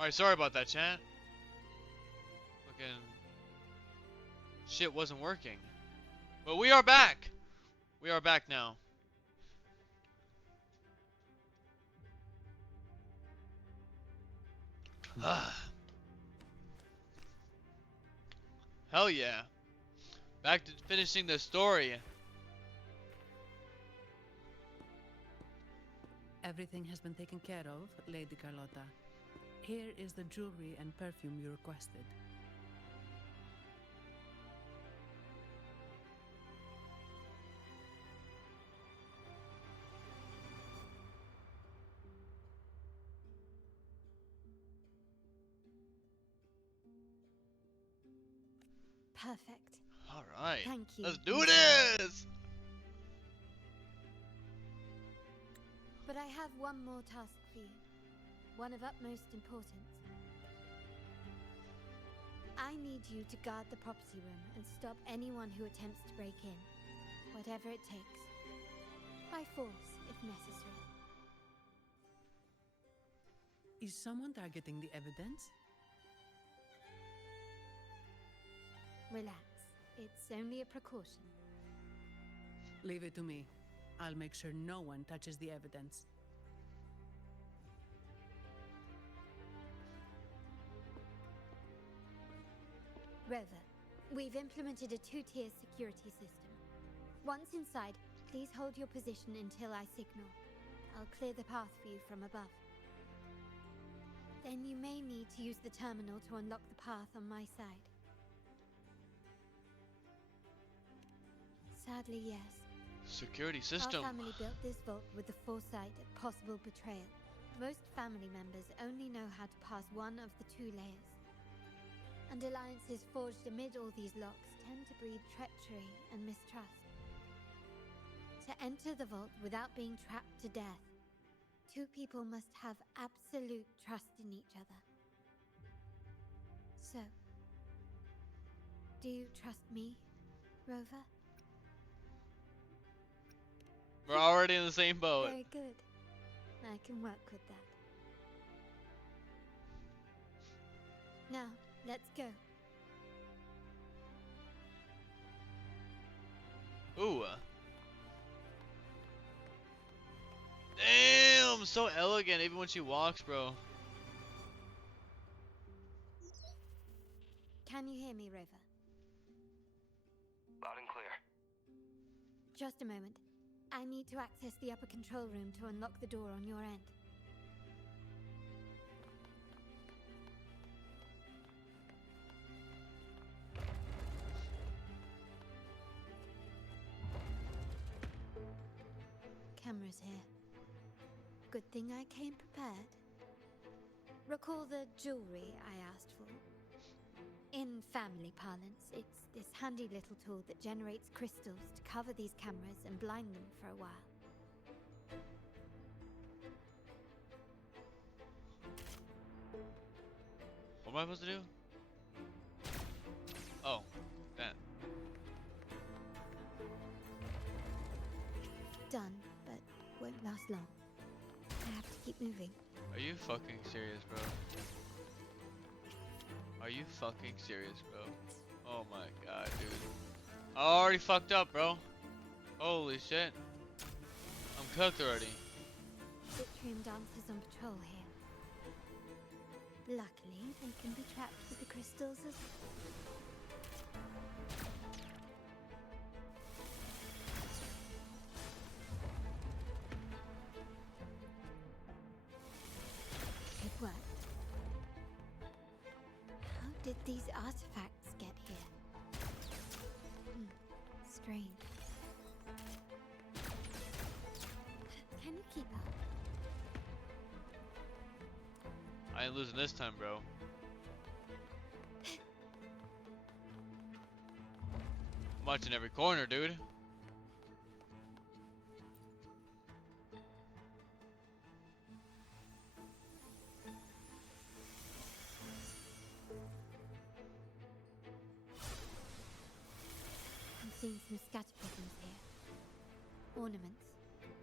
Alright, sorry about that, chat. Fucking shit wasn't working. But we are back! We are back now. Hell yeah. Back to finishing the story. Everything has been taken care of, Lady Carlotta. Here is the jewelry and perfume you requested. Perfect. Alright. Thank you. Let's do this! But I have one more task for you. One of utmost importance. I need you to guard the property room and stop anyone who attempts to break in. Whatever it takes. By force, if necessary. Is someone targeting the evidence? Relax. It's only a precaution. Leave it to me. I'll make sure no one touches the evidence. Rover, we've implemented a two-tier security system. Once inside, please hold your position until I signal. I'll clear the path for you from above. Then you may need to use the terminal to unlock the path on my side. Sadly, yes. Security system. Our family built this vault with the foresight of possible betrayal. Most family members only know how to pass one of the two layers. And alliances forged amid all these locks tend to breed treachery and mistrust. To enter the vault without being trapped to death, two people must have absolute trust in each other. So, do you trust me, Rover? We're already in the same boat. Very good. I can work with that. Now, let's go. Ooh. Damn, so elegant even when she walks, bro. Can you hear me, Rover? Loud and clear. Just a moment. I need to access the upper control room to unlock the door on your end. Cameras here. Good thing I came prepared. Recall the jewelry I asked for? In family parlance, it's this handy little tool that generates crystals to cover these cameras and blind them for a while. What am I supposed to do? Oh, that. Done, but won't last long. I have to keep moving. Are you fucking serious, bro? Are you fucking serious, bro? Oh my god, dude. I already fucked up, bro. Holy shit. I'm cooked already. Citrium dancers on patrol here. Luckily, they can be trapped with the crystals as It worked. How did these artifacts get here? Strange. Can you keep up? I ain't losing this time, bro. I'm watching every corner, dude. I'm seeing some scatterprisms here. Ornaments.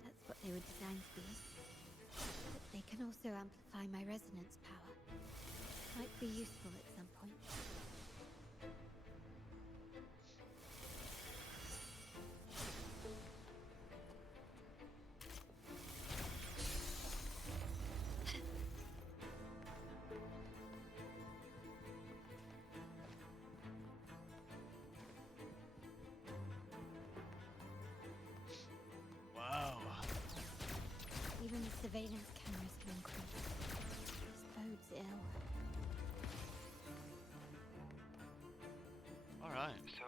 That's what they were designed to be. But they can also amplify my resonance power. Might be useful at some point. Wow. Even the surveillance cameras can increase. This bodes ill. Alright. So,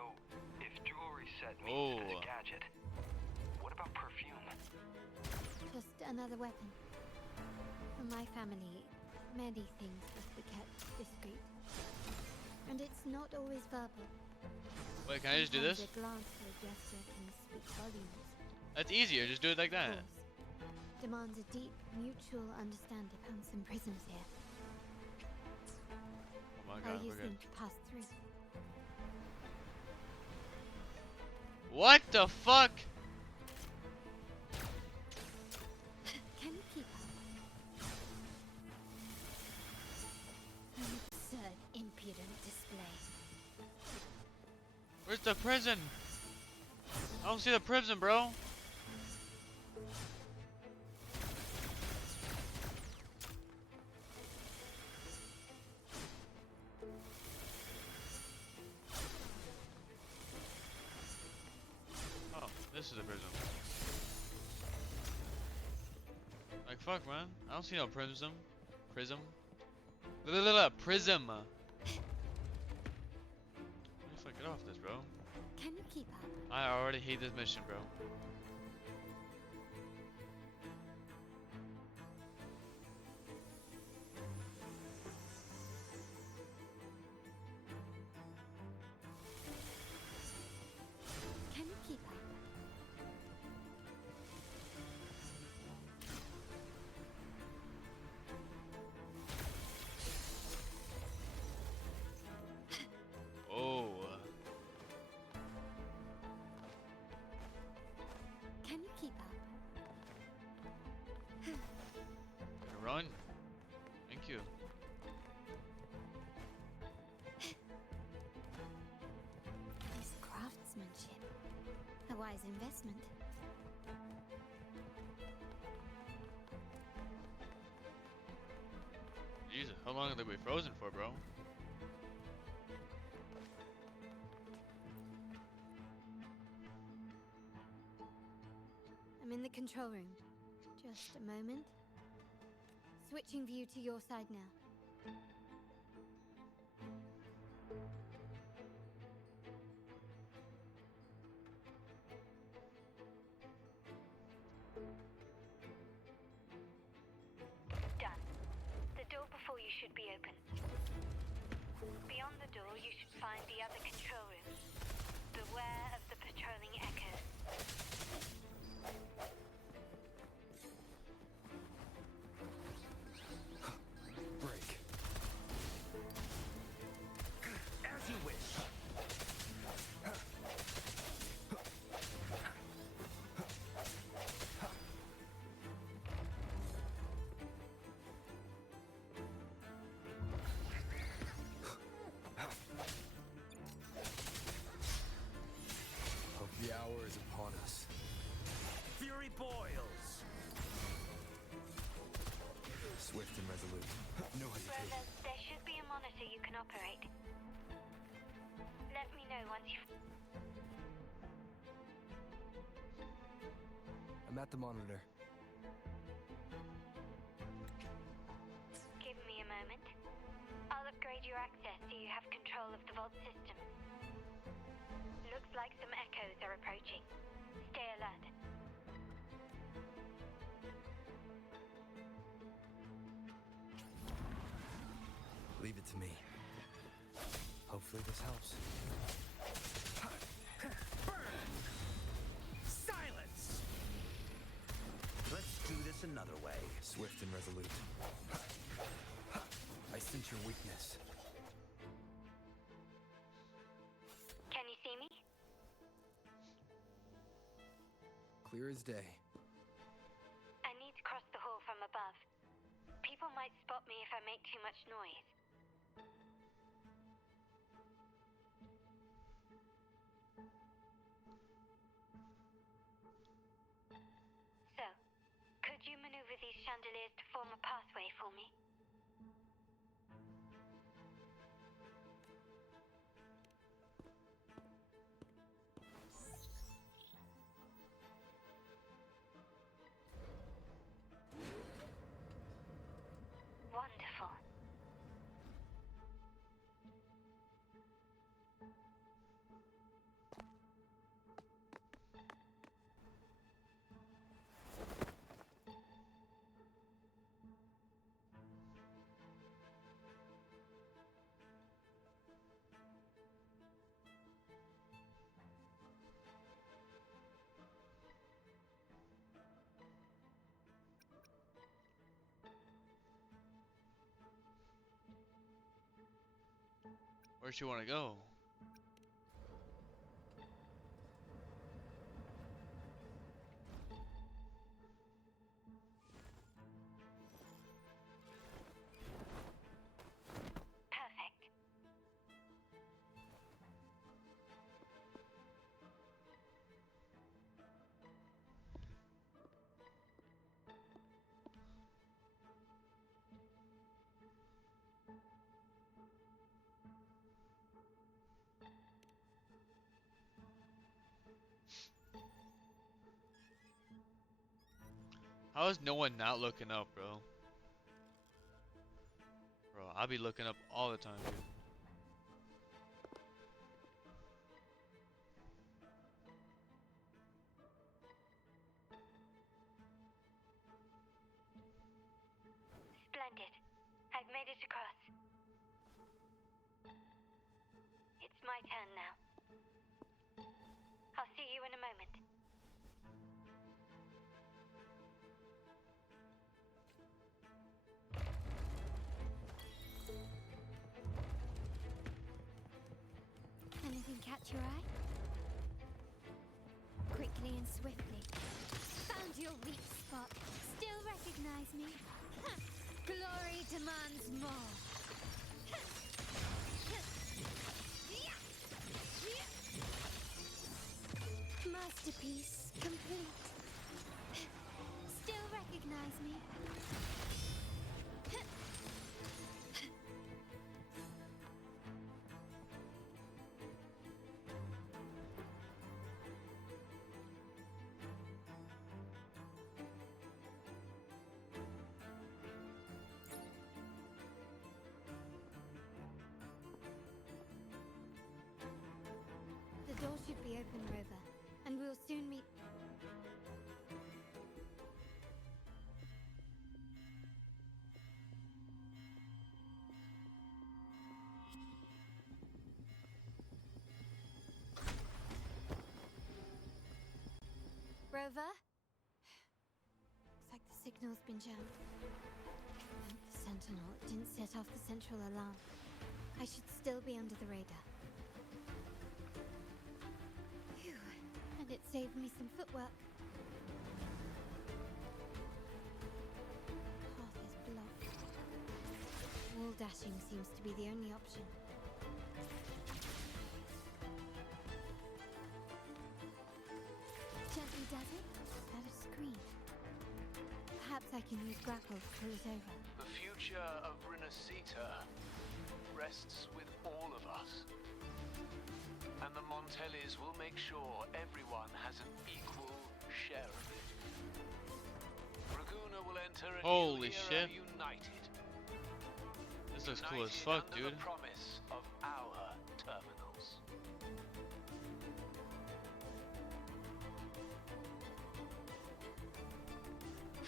if jewelry set means as Oh. a gadget, what about perfume? Just another weapon. For my family, many things must be kept discreet. And it's not always verbal. Wait, can I just do this? Sometimes a glance or a gesture can speak volumes. That's easier, just do it like that. Course. Demands a deep mutual understanding. Found some prisms here. Oh my I'll god, use we're them good. to pass through. What the fuck? Can you keep up? An absurd, impudent display. Where's the prison? I don't see the prison, bro. Oh, this is a prison. Like fuck, man. I don't see no prism. Prism. Prism. How do you fuck get off this, bro? Can you keep up? I already hate this mission, bro. Can you keep up? Oh. Can you keep up? Run. Thank you. Nice craftsmanship. A wise investment. Jesus, how long have they been frozen for, bro? I'm in the control room. Just a moment. Switching view to your side now. Done. The door before you should be open. Beyond the door, you should find the other control rooms. Beware of the patrolling echoes. Break. As you wish. Hope the hour is upon us. Fury boils. Swift and resolute. No hesitation. Rover, there should be a monitor you can operate. Let me know once you've... I'm at the monitor. Give me a moment. I'll upgrade your access so you have control of the vault system. Looks like some echoes are approaching. Stay alert. Leave it to me. Hopefully this helps. Silence! Let's do this another way. Swift and resolute. I sense your weakness. Can you see me? Clear as day. I need to cross the hall from above. spot me if I make too much noise. So, could you maneuver these chandeliers to form a pathway for me? Wonderful. Where'd you want to go? Perfect. How is no one not looking up, bro? Bro, I'll be looking up all the time, dude. Splendid. I've made it across. It's my turn now. I'll see you in a moment. Anything catch your eye? Quickly and swiftly. Found your weak spot. Still recognize me? Ha! Glory demands more. Ha! Ha! Yeah! Yeah! Masterpiece complete. Still recognize me? Ha! The door should be open, Rover, and we'll soon meet. Rover? Looks like the signal's been jammed. Thank the Sentinel didn't set off the central alarm. I should still be under the radar. Phew, and it saved me some footwork. Path is blocked. Wall dashing seems to be the only option. Gently does it? Is that a screen? Perhaps I can use grapple to pull it over. The future of Rinascita rests with all of us. And the Montellis will make sure everyone has an equal share of it. Raguna will enter a Holy new shit. era united. This looks cool as United fuck, under dude. the promise of our terminals.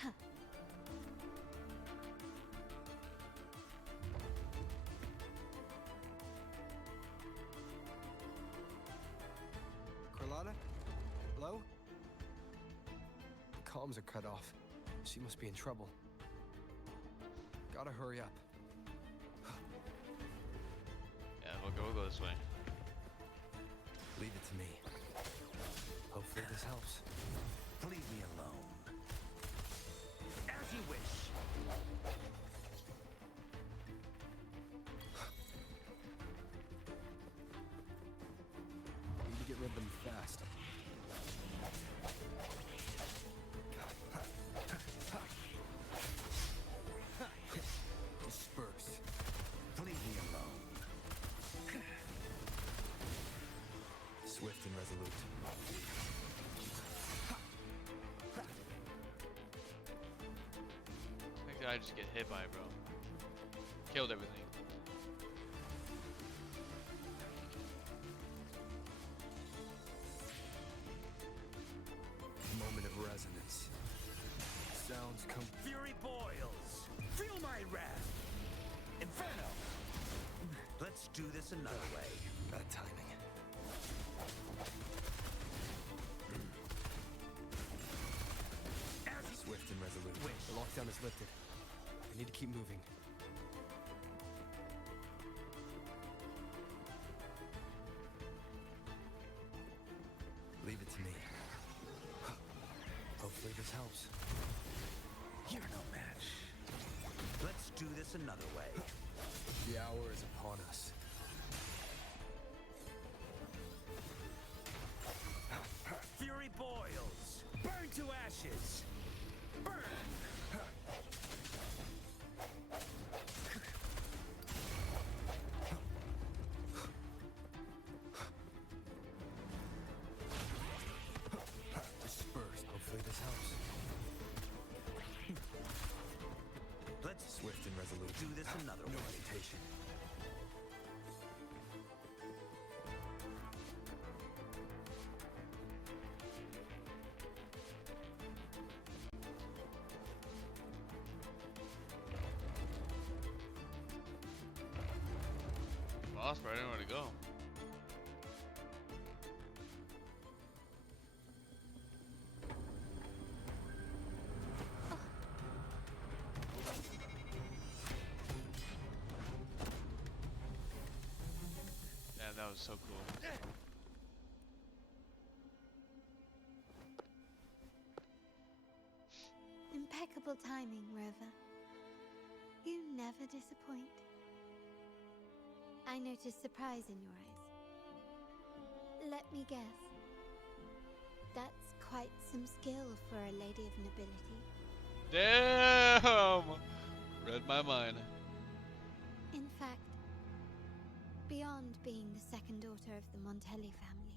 Huh. Carlotta? Hello? The comms are cut off. She must be in trouble. Gotta hurry up. Yeah, we'll go this way. Leave it to me. Hopefully this helps. Leave me alone. As you wish. I just get hit by it, bro? Killed everything. Moment of resonance. Sounds come. Fury boils! Feel my wrath! Inferno! Let's do this another way. Bad timing. Swift and resolute. The lockdown is lifted. I need to keep moving. Leave it to me. Hopefully this helps. You're no match. Let's do this another way. The hour is upon us. Fury boils! Burn to ashes! Burn! Disperse. Hopefully this helps. Let's Swift and resolute. do this another No way. hesitation. Lost, but I didn't know where to go. Damn, that was so cool. Impeccable timing, Rover. You never disappoint. I notice surprise in your eyes. Let me guess. That's quite some skill for a lady of nobility. Damn! Read my mind. In fact, beyond being the second daughter of the Montelli family,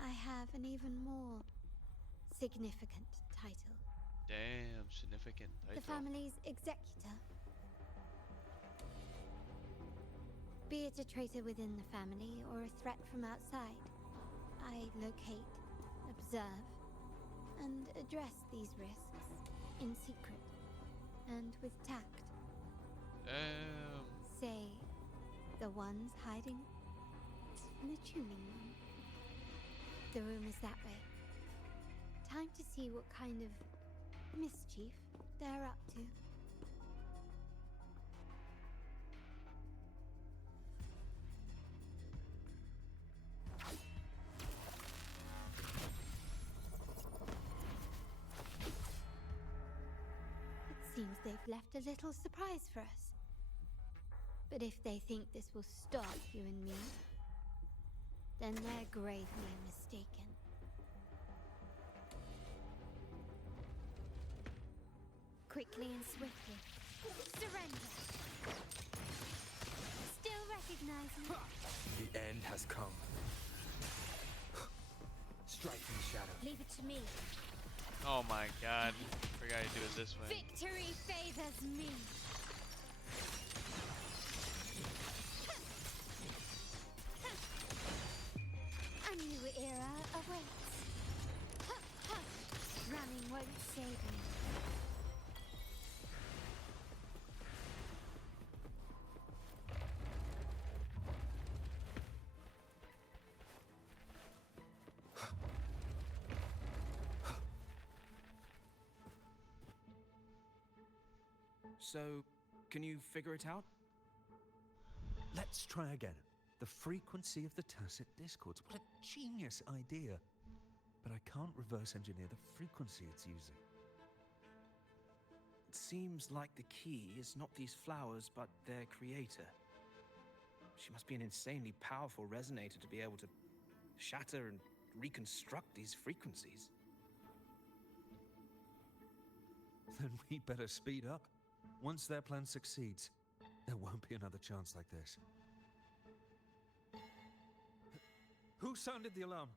I have an even more significant title. Damn, significant title. The family's executor. Be it a traitor within the family or a threat from outside, I locate, observe, and address these risks in secret and with tact. Damn. Say, the ones hiding in the tuning room. The room is that way. Time to see what kind of mischief they're up to. Seems they've left a little surprise for us. But if they think this will stop you and me, then they're gravely mistaken. Quickly and swiftly. Surrender! Still recognize me? The end has come. Strike from the shadow. Leave it to me. Oh my god. Forgot to do it this way. Victory favors me. A new era awaits. Running won't save me. So, can you figure it out? Let's try again. The frequency of the tacit discords. What a genius idea. But I can't reverse engineer the frequency it's using. It seems like the key is not these flowers, but their creator. She must be an insanely powerful resonator to be able to shatter and reconstruct these frequencies. Then we better speed up. Once their plan succeeds, there won't be another chance like this. Who sounded the alarm?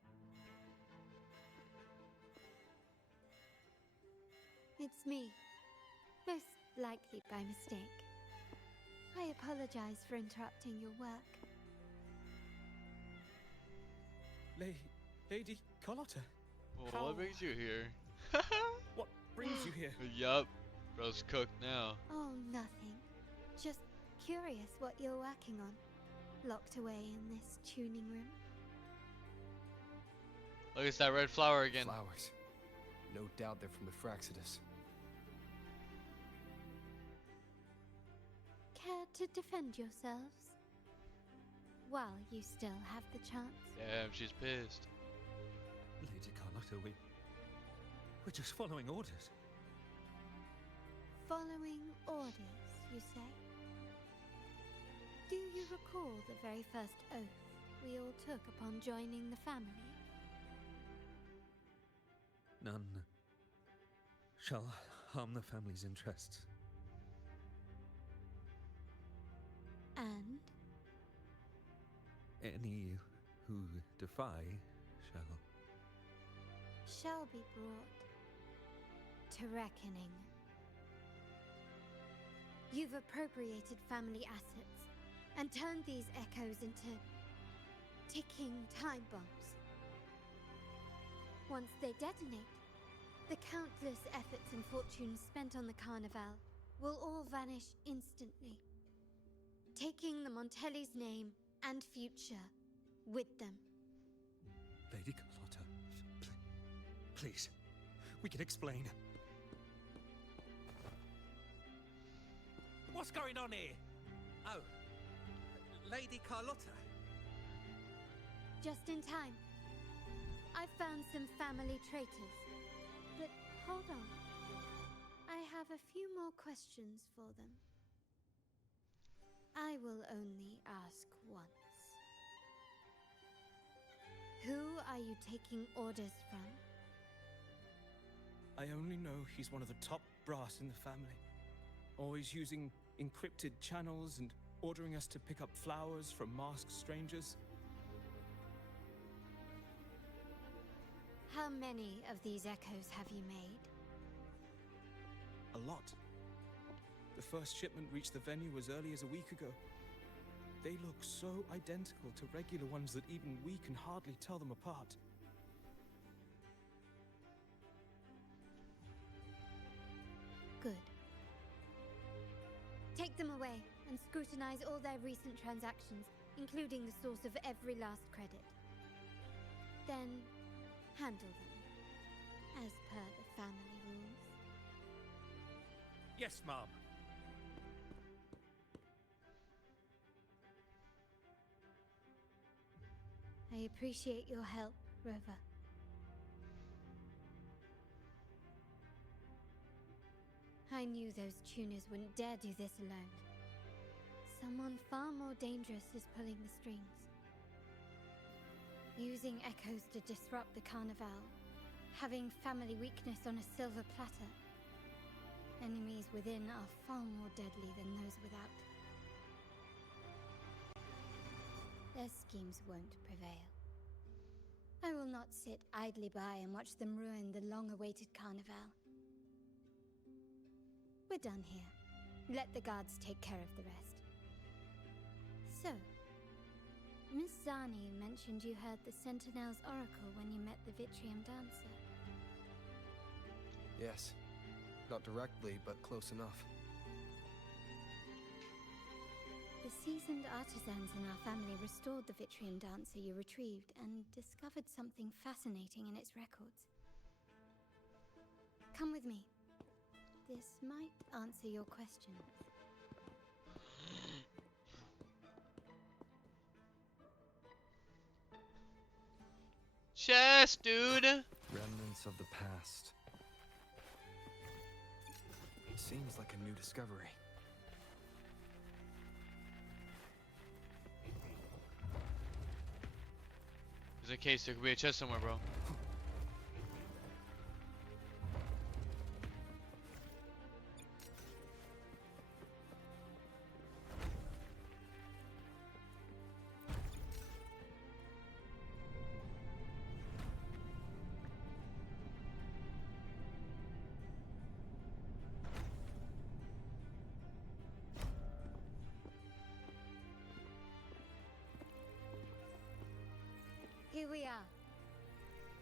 It's me. Most likely by mistake. I apologize for interrupting your work. Lady Carlotta, Well, what brings you here? what brings you here? Yup. Bro's cooked now. Oh, nothing. Just curious what you're working on. Locked away in this tuning room. Look, it's that red flower again. Flowers. No doubt they're from the Fraxidus. Care to defend yourselves? While you still have the chance. Damn, she's pissed. Lady Carlotta, we're just following orders. Following orders, you say? Do you recall the very first oath we all took upon joining the family? None shall harm the family's interests. And? Any who defy Shall be brought to reckoning. You've appropriated family assets and turned these echoes into ticking time bombs. Once they detonate, the countless efforts and fortunes spent on the Carnival will all vanish instantly, taking the Montelli's name and future with them. Lady Carlotta, please, we can explain. What's going on here? Oh, Lady Carlotta. Just in time. I found some family traitors. But hold on. I have a few more questions for them. I will only ask once. Who are you taking orders from? I only know he's one of the top brass in the family. Always using encrypted channels and ordering us to pick up flowers from masked strangers. How many of these echoes have you made? A lot. The first shipment reached the venue as early as a week ago. They look so identical to regular ones that even we can hardly tell them apart. Good. Take them away and scrutinize all their recent transactions, including the source of every last credit. Then, handle them, as per the family rules. Yes, Mom. I appreciate your help, Rover. I knew those tuners wouldn't dare do this alone. Someone far more dangerous is pulling the strings. Using echoes to disrupt the Carnival. Having family weakness on a silver platter. Enemies within are far more deadly than those without. Their schemes won't prevail. I will not sit idly by and watch them ruin the long-awaited Carnival. We're done here. Let the guards take care of the rest. So, Miss Zani mentioned you heard the Sentinel's oracle when you met the Vitrium Dancer. Yes. Not directly, but close enough. The seasoned artisans in our family restored the Vitrium Dancer you retrieved and discovered something fascinating in its records. Come with me. This might answer your questions. Chess, dude! Remnants of the past. It seems like a new discovery. There's a case, there could be a chest somewhere, bro. here we are.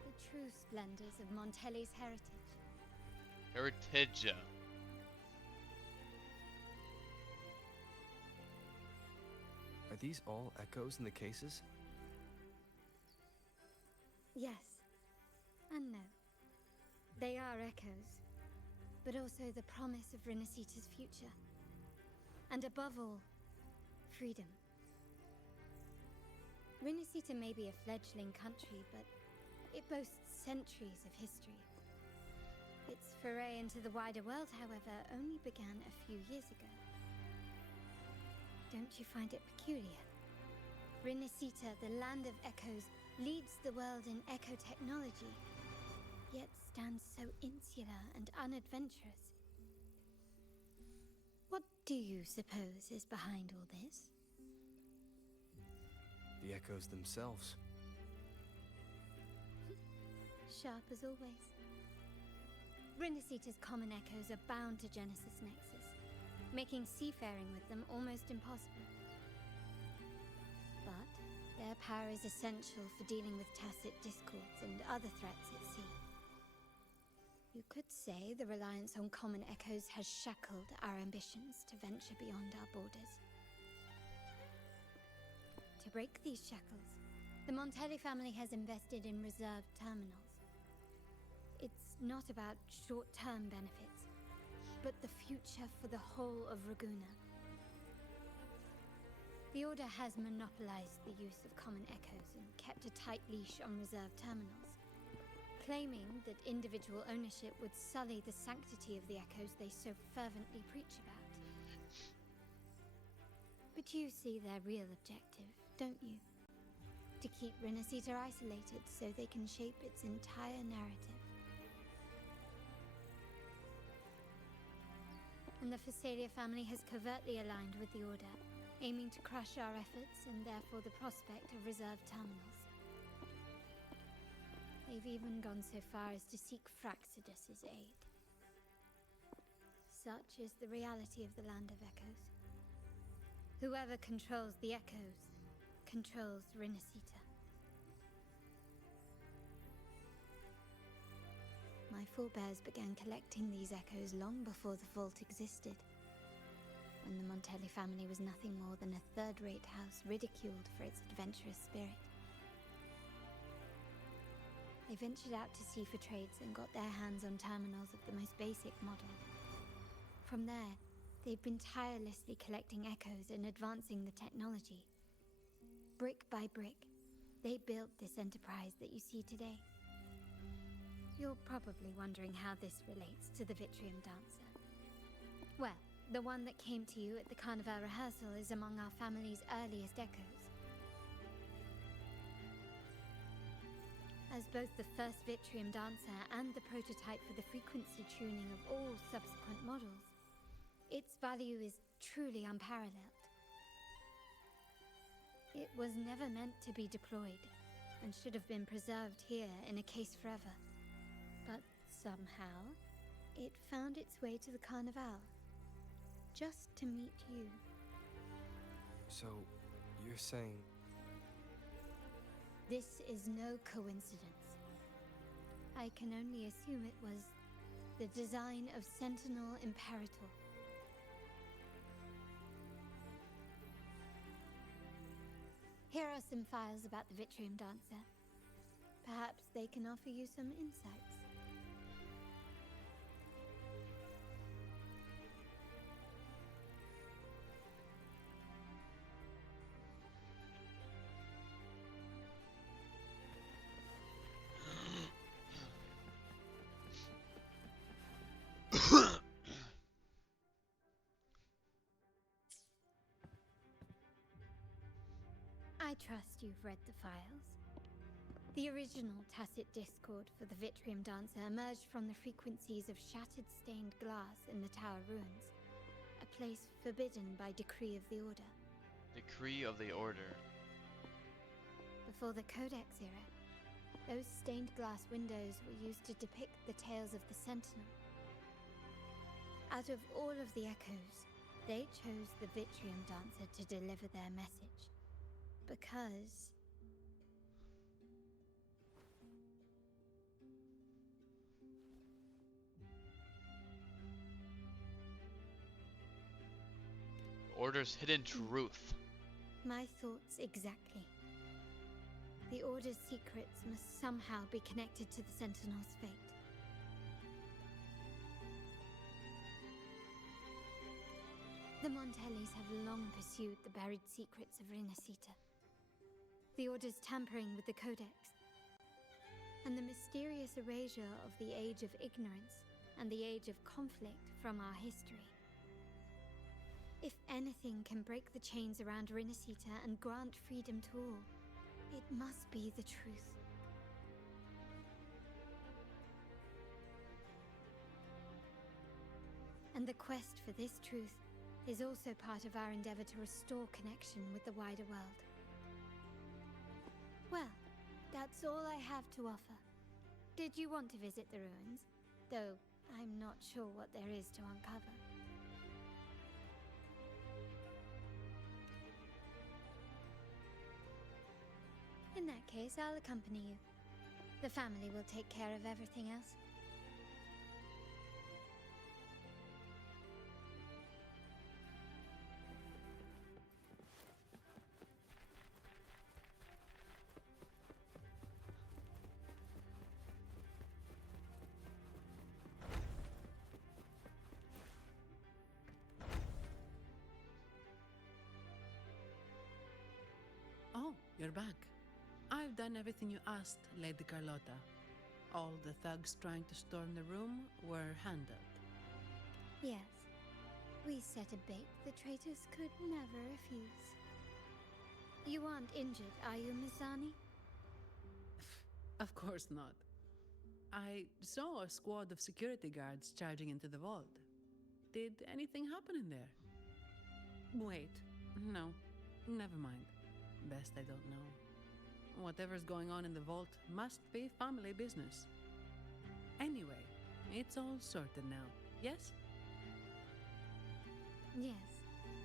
The true splendors of Montelli's heritage. Heritage. Are these all echoes in the cases? Yes. And no. They are echoes, but also the promise of Rinascita's future. And above all, freedom. Rinascita may be a fledgling country, but it boasts centuries of history. Its foray into the wider world, however, only began a few years ago. Don't you find it peculiar? Rinascita, the land of echoes, leads the world in echo technology, yet stands so insular and unadventurous. What do you suppose is behind all this? The echoes themselves. Sharp as always. Rinascita's common echoes are bound to Genesis Nexus, making seafaring with them almost impossible. But their power is essential for dealing with tacit discords and other threats at sea. You could say the reliance on common echoes has shackled our ambitions to venture beyond our borders. To break these shackles, the Montelli family has invested in reserved terminals. It's not about short-term benefits, but the future for the whole of Ragusa. The Order has monopolized the use of common echoes and kept a tight leash on reserved terminals, claiming that individual ownership would sully the sanctity of the echoes they so fervently preach about. But you see their real objective, don't you? To keep Rinascita isolated so they can shape its entire narrative. And the Phasalia family has covertly aligned with the Order, aiming to crush our efforts and therefore the prospect of reserved terminals. They've even gone so far as to seek Fraxidus's aid. Such is the reality of the Land of Echoes. Whoever controls the Echoes controls Rinascita. My forebears began collecting these echoes long before the vault existed, when the Montelli family was nothing more than a third-rate house ridiculed for its adventurous spirit. They ventured out to sea for trades and got their hands on terminals of the most basic model. From there, they've been tirelessly collecting echoes and advancing the technology. Brick by brick, they built this enterprise that you see today. You're probably wondering how this relates to the Vitrium Dancer. Well, the one that came to you at the Carnival rehearsal is among our family's earliest echoes. As both the first Vitrium Dancer and the prototype for the frequency tuning of all subsequent models, its value is truly unparalleled. It was never meant to be deployed, and should have been preserved here in a case forever. But somehow, it found its way to the Carnival, just to meet you. So, you're saying... This is no coincidence. I can only assume it was the design of Sentinel Imperator. Here are some files about the Vitrium Dancer. Perhaps they can offer you some insights. I trust you've read the files. The original tacit discord for the Vitrium Dancer emerged from the frequencies of shattered stained glass in the Tower Ruins, a place forbidden by decree of the Order. Decree of the Order. Before the Codex era, those stained glass windows were used to depict the tales of the Sentinel. Out of all of the echoes, they chose the Vitrium Dancer to deliver their message. Because Order's hidden truth. My thoughts exactly. The Order's secrets must somehow be connected to the Sentinel's fate. The Montellis have long pursued the buried secrets of Rinascita. The Order's tampering with the Codex, and the mysterious erasure of the Age of Ignorance and the Age of Conflict from our history. If anything can break the chains around Rinascita and grant freedom to all, it must be the truth. And the quest for this truth is also part of our endeavor to restore connection with the wider world. Well, that's all I have to offer. Did you want to visit the ruins? Though I'm not sure what there is to uncover. In that case, I'll accompany you. The family will take care of everything else. Oh, you're back. I've done everything you asked, Lady Carlotta. All the thugs trying to storm the room were handled. Yes. We set a bait the traitors could never refuse. You aren't injured, are you, Misani? Of course not. I saw a squad of security guards charging into the vault. Did anything happen in there? Wait, no, never mind. Best I don't know. Whatever's going on in the vault must be family business. Anyway, it's all sorted now, yes? Yes.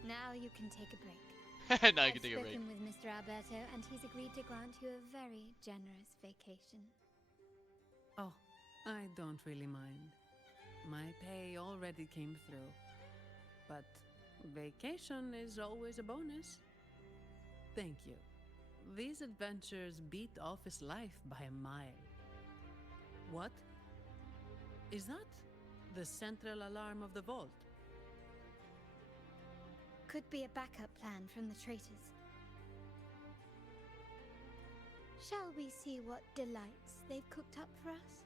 Now you can take a break. Now you I've can take a break. spoken with Mr. Alberto, and he's agreed to grant you a very generous vacation. Oh, I don't really mind. My pay already came through. But vacation is always a bonus. Thank you. These adventures beat office life by a mile. What? Is that the central alarm of the vault? Could be a backup plan from the traitors. Shall we see what delights they've cooked up for us?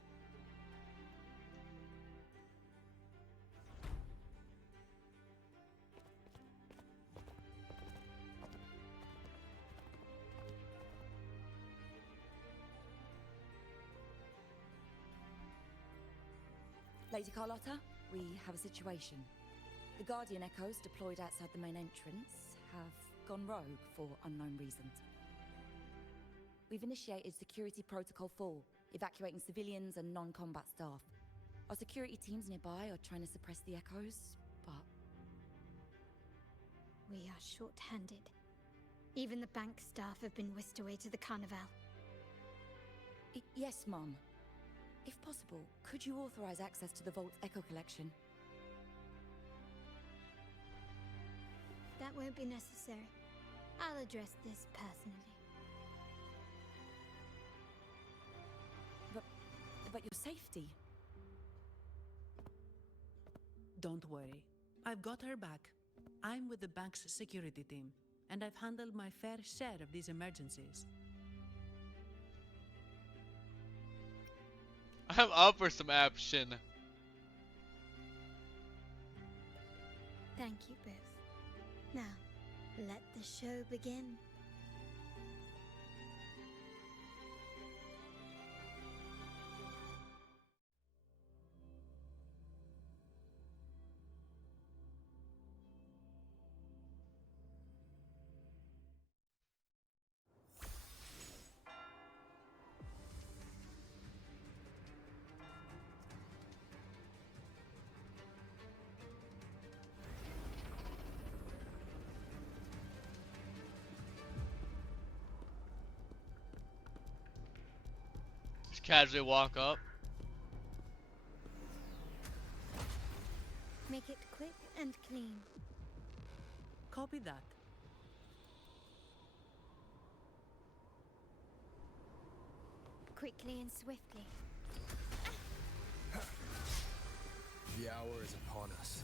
Lady Carlotta, we have a situation. The Guardian Echoes deployed outside the main entrance have gone rogue for unknown reasons. We've initiated Security Protocol 4, evacuating civilians and non-combat staff. Our security teams nearby are trying to suppress the Echoes, but... We are short-handed. Even the bank staff have been whisked away to the Carnival. Yes, Mum. If possible, could you authorize access to the Vault's Echo Collection? That won't be necessary. I'll address this personally. But your safety? Don't worry. I've got her back. I'm with the bank's security team, and I've handled my fair share of these emergencies. I'm up for some action. Thank you both. Now, let the show begin. Just casually walk up. Make it quick and clean. Copy that. Quickly and swiftly. The hour is upon us.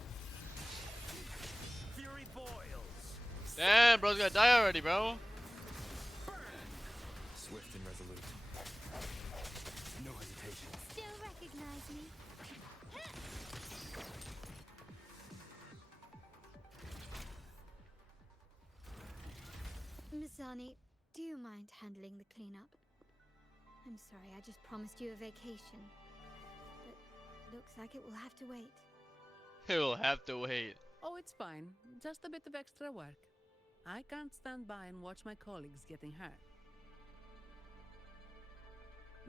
Fury boils. Damn, bro's gonna die already, bro. Swift and resolute. No hesitation. Still recognize me? Misani, do you mind handling the cleanup? I'm sorry, I just promised you a vacation. But looks like it will have to wait. It will have to wait. Oh, it's fine. Just a bit of extra work. I can't stand by and watch my colleagues getting hurt.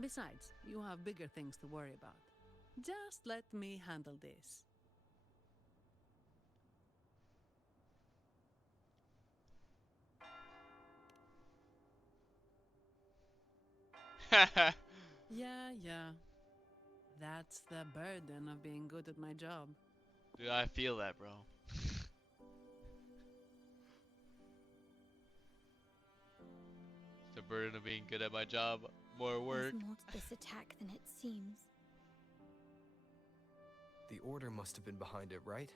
Besides, you have bigger things to worry about. Just let me handle this. Yeah. That's the burden of being good at my job. Dude, I feel that, bro. It's the burden of being good at my job. More work. There's more to this attack than it seems. The Order must have been behind it, right?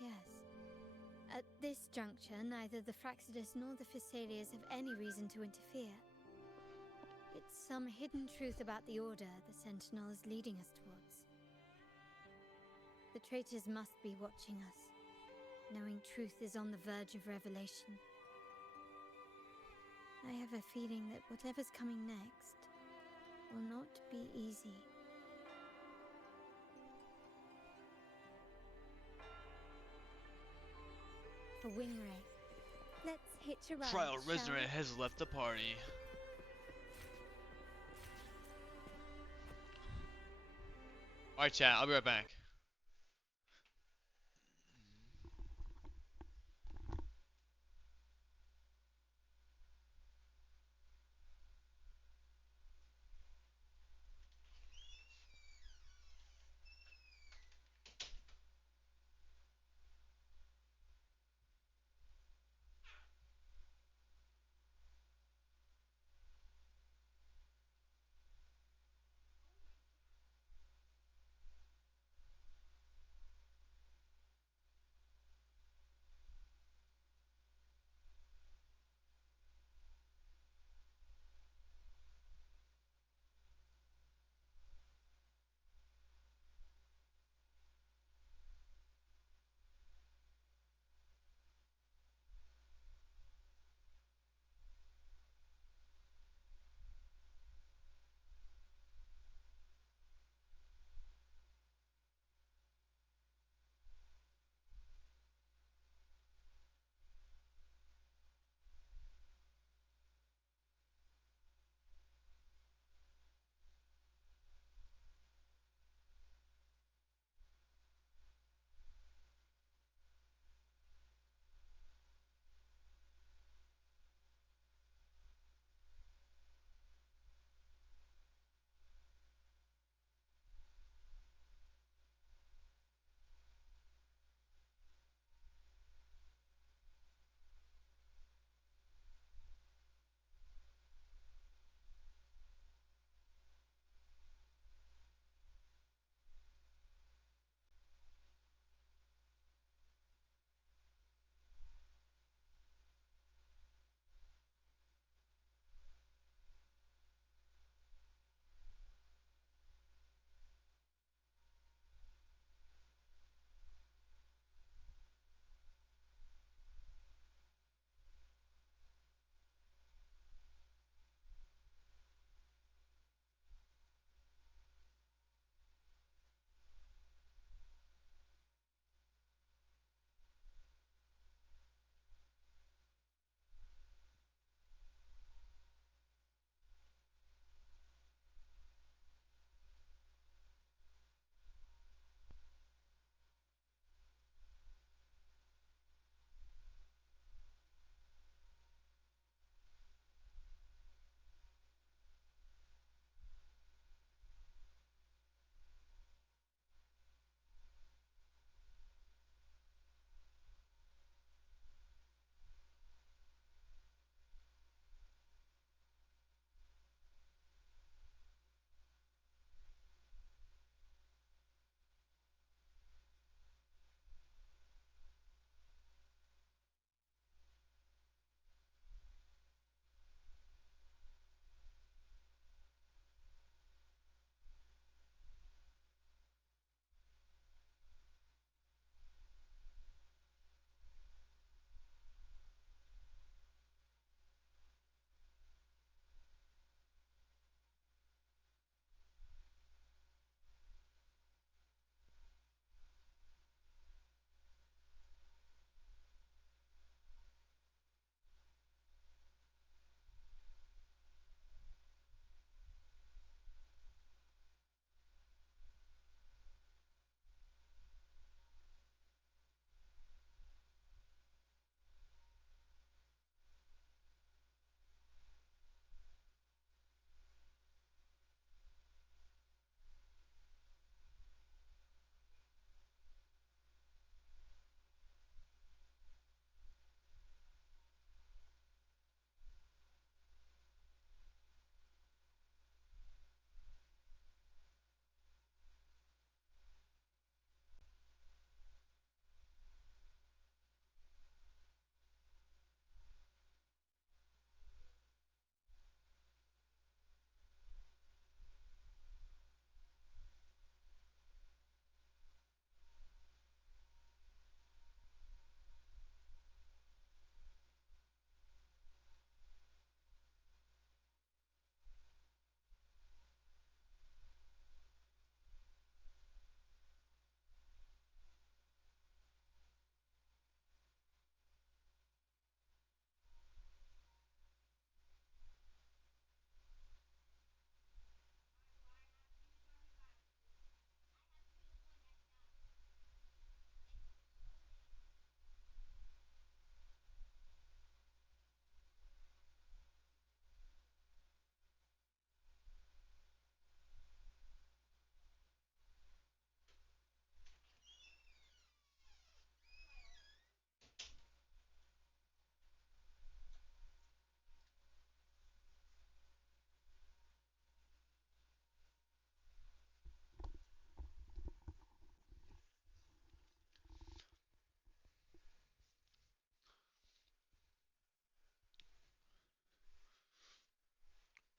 Yes. At this juncture, neither the Fraxidus nor the Physaelias have any reason to interfere. It's some hidden truth about the Order the Sentinel is leading us towards. The traitors must be watching us, knowing truth is on the verge of revelation. I have a feeling that whatever's coming next will not be easy. A wing ray. Let's hitch a ride, Trial shall Resident we? has left the party. Alright, chat, I'll be right back.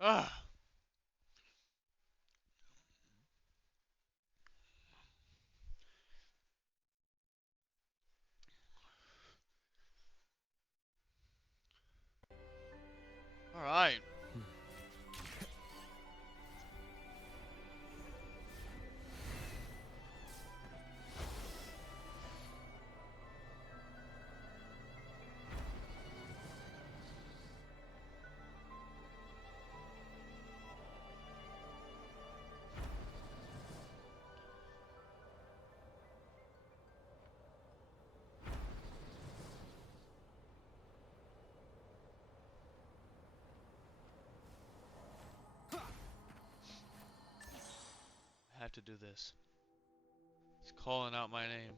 Ugh. All right. I have to do this. He's calling out my name.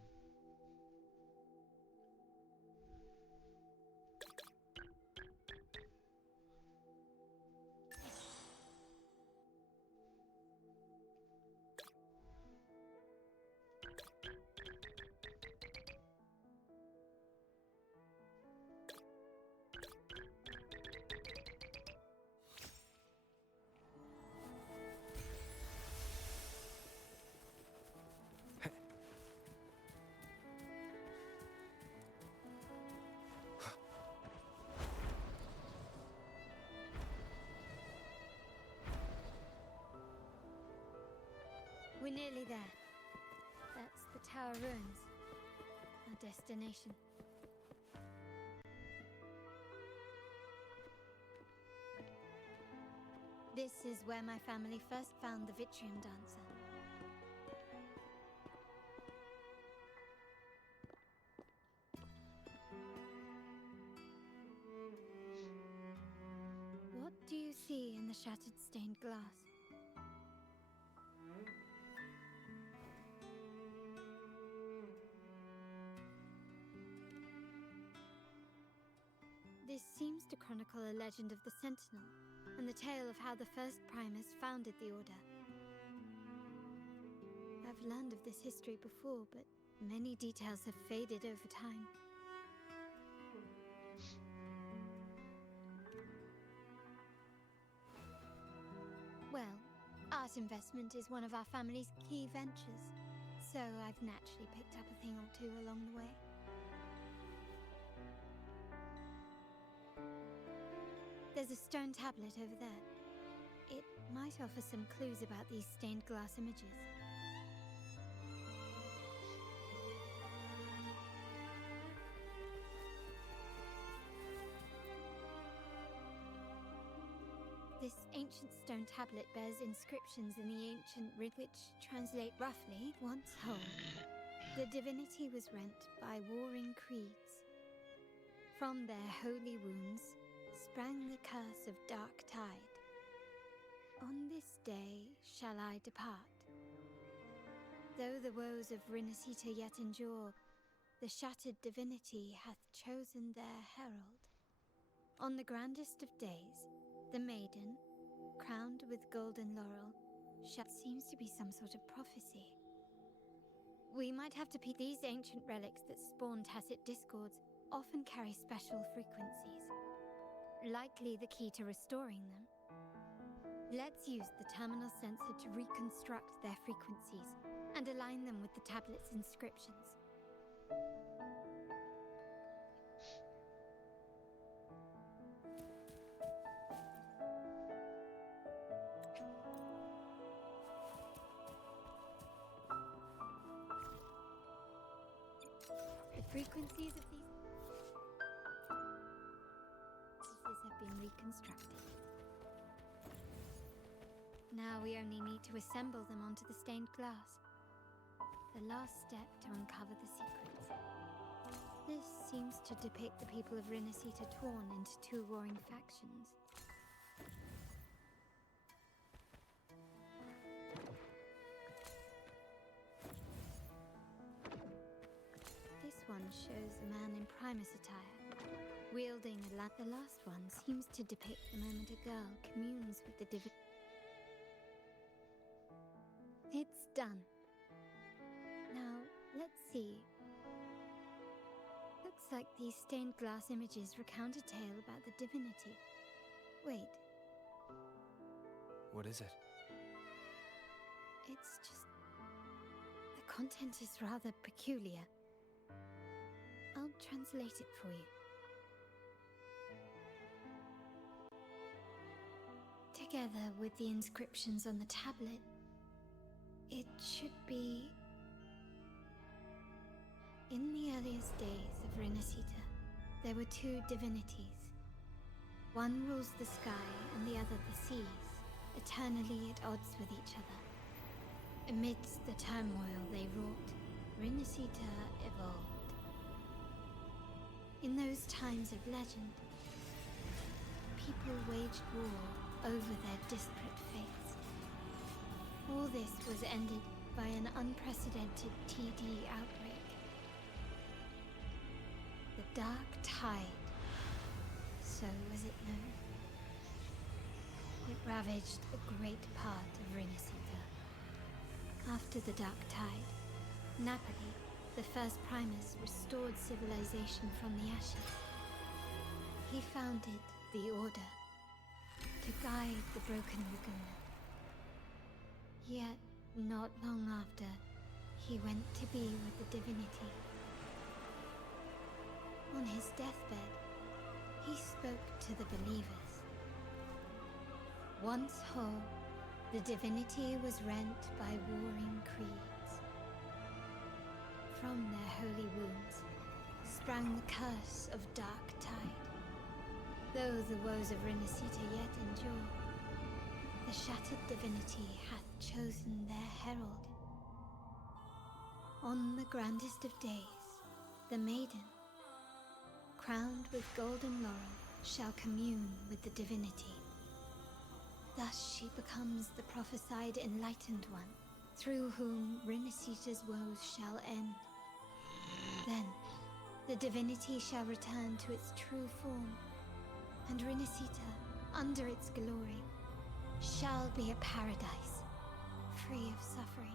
We're nearly there. That's the Tower Ruins. Our destination. This is where my family first found the Vitrium Dancer. What do you see in the shattered stained glass? This seems to chronicle a legend of the Sentinel, and the tale of how the first Primus founded the Order. I've learned of this history before, but many details have faded over time. Well, art investment is one of our family's key ventures, so I've naturally picked up a thing or two along the way. There's a stone tablet over there. It might offer some clues about these stained glass images. This ancient stone tablet bears inscriptions in the ancient which translate roughly, once whole. The divinity was rent by warring creeds. From their holy wounds sprang the curse of dark tide. On this day shall I depart. Though the woes of Rinascita yet endure, the shattered divinity hath chosen their herald. On the grandest of days, the maiden, crowned with golden laurel, seems to be some sort of prophecy. We might have to pick these ancient relics that spawn tacit discords, often carry special frequencies. Likely the key to restoring them. Let's use the terminal sensor to reconstruct their frequencies and align them with the tablet's inscriptions. The frequencies of these have been reconstructed. Now we only need to assemble them onto the stained glass. The last step to uncover the secrets. This seems to depict the people of Rinascita torn into two warring factions. This one shows a man in Primus attire, wielding a lamp. The last one seems to depict the moment a girl communes with the divine. It's done. Now, let's see. Looks like these stained glass images recount a tale about the divinity. Wait. What is it? It's just... the content is rather peculiar. I'll translate it for you. Together with the inscriptions on the tablet, it should be... In the earliest days of Rinascita, there were two divinities. One rules the sky and the other the seas, eternally at odds with each other. Amidst the turmoil they wrought, Rinascita evolved. In those times of legend, people waged war over their disparate fates. All this was ended by an unprecedented TD outbreak. The Dark Tide, so was it known. It ravaged a great part of Rinascita. After the Dark Tide, Napoli, the first Primus, restored civilization from the ashes. He founded the Order to guide the broken Laguna. Yet, not long after, he went to be with the divinity. On his deathbed, he spoke to the believers. Once whole, the divinity was rent by warring creeds. From their holy wounds sprang the curse of Dark Tide. Though the woes of Rinascita yet endure, the shattered divinity hath chosen their herald. On the grandest of days, the maiden, crowned with golden laurel, shall commune with the divinity. Thus she becomes the prophesied enlightened one, through whom Rinascita's woes shall end. Then, the divinity shall return to its true form, and Rinascita, under its glory, shall be a paradise, free of suffering.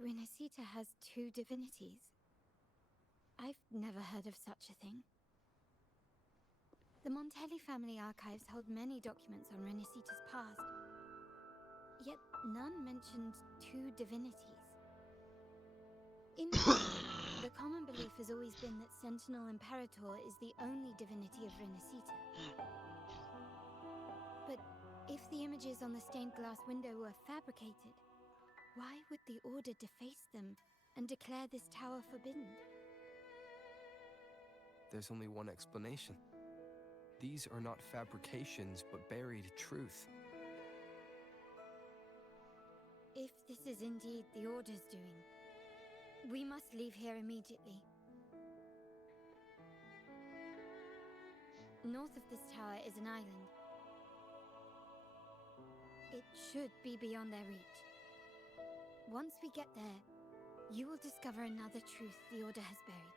Rinascita has two divinities. I've never heard of such a thing. The Montelli family archives hold many documents on Rinascita's past, yet none mentioned two divinities. In the common belief has always been that Sentinel Imperator is the only divinity of Rinascita. But if the images on the stained glass window were fabricated, why would the Order deface them and declare this tower forbidden? There's only one explanation. These are not fabrications, but buried truth. If this is indeed the Order's doing, we must leave here immediately. North of this tower is an island. It should be beyond their reach. Once we get there, you will discover another truth the Order has buried.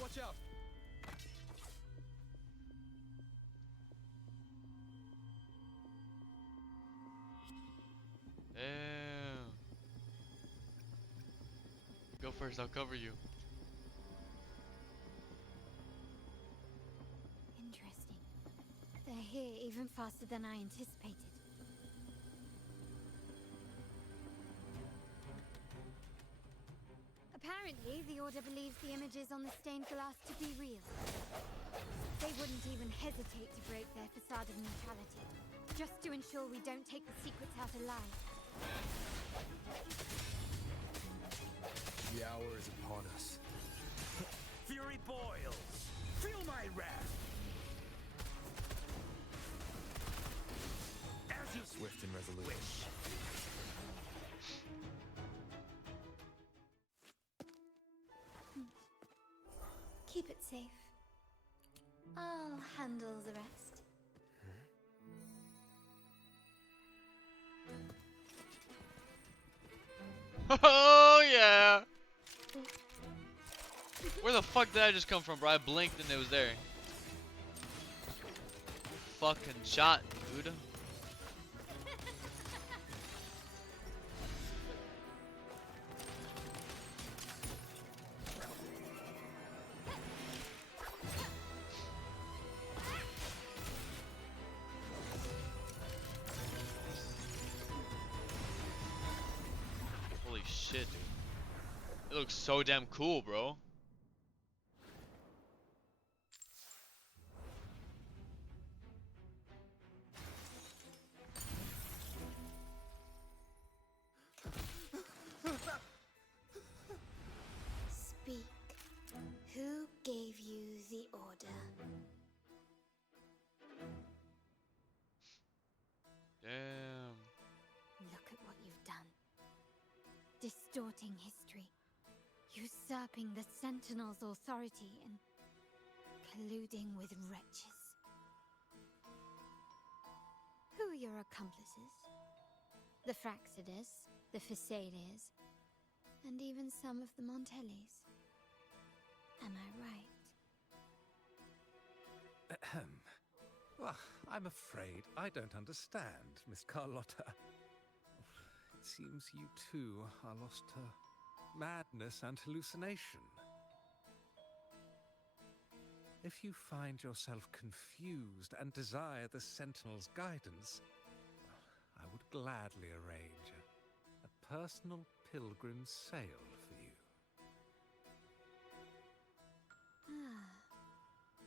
Watch out! Damn. Go first, I'll cover you. Interesting. They're here even faster than I anticipated. Apparently, the Order believes the images on the stained glass to be real. They wouldn't even hesitate to break their facade of neutrality, just to ensure we don't take the secrets out alive. The hour is upon us. Fury boils! Feel my wrath! As you Swift and resolute. wish. Keep it safe. I'll handle the rest. Oh yeah! Where the fuck did I just come from, bro? I blinked and it was there. Fucking shot, dude. shit, dude. It looks so damn cool, bro. Speak. Who gave you the order? Damn. Look at what you've done. Distorting history. Usurping the Sentinel's authority and colluding with wretches. Who are your accomplices? The Fraxidus, the Phisalias, and even some of the Montellis. Am I right? Ahem. Well, I'm afraid I don't understand, Miss Carlotta. It seems you too are lost to madness and hallucination. If you find yourself confused and desire the Sentinel's guidance, I would gladly arrange a personal pilgrim sail for you. Ah.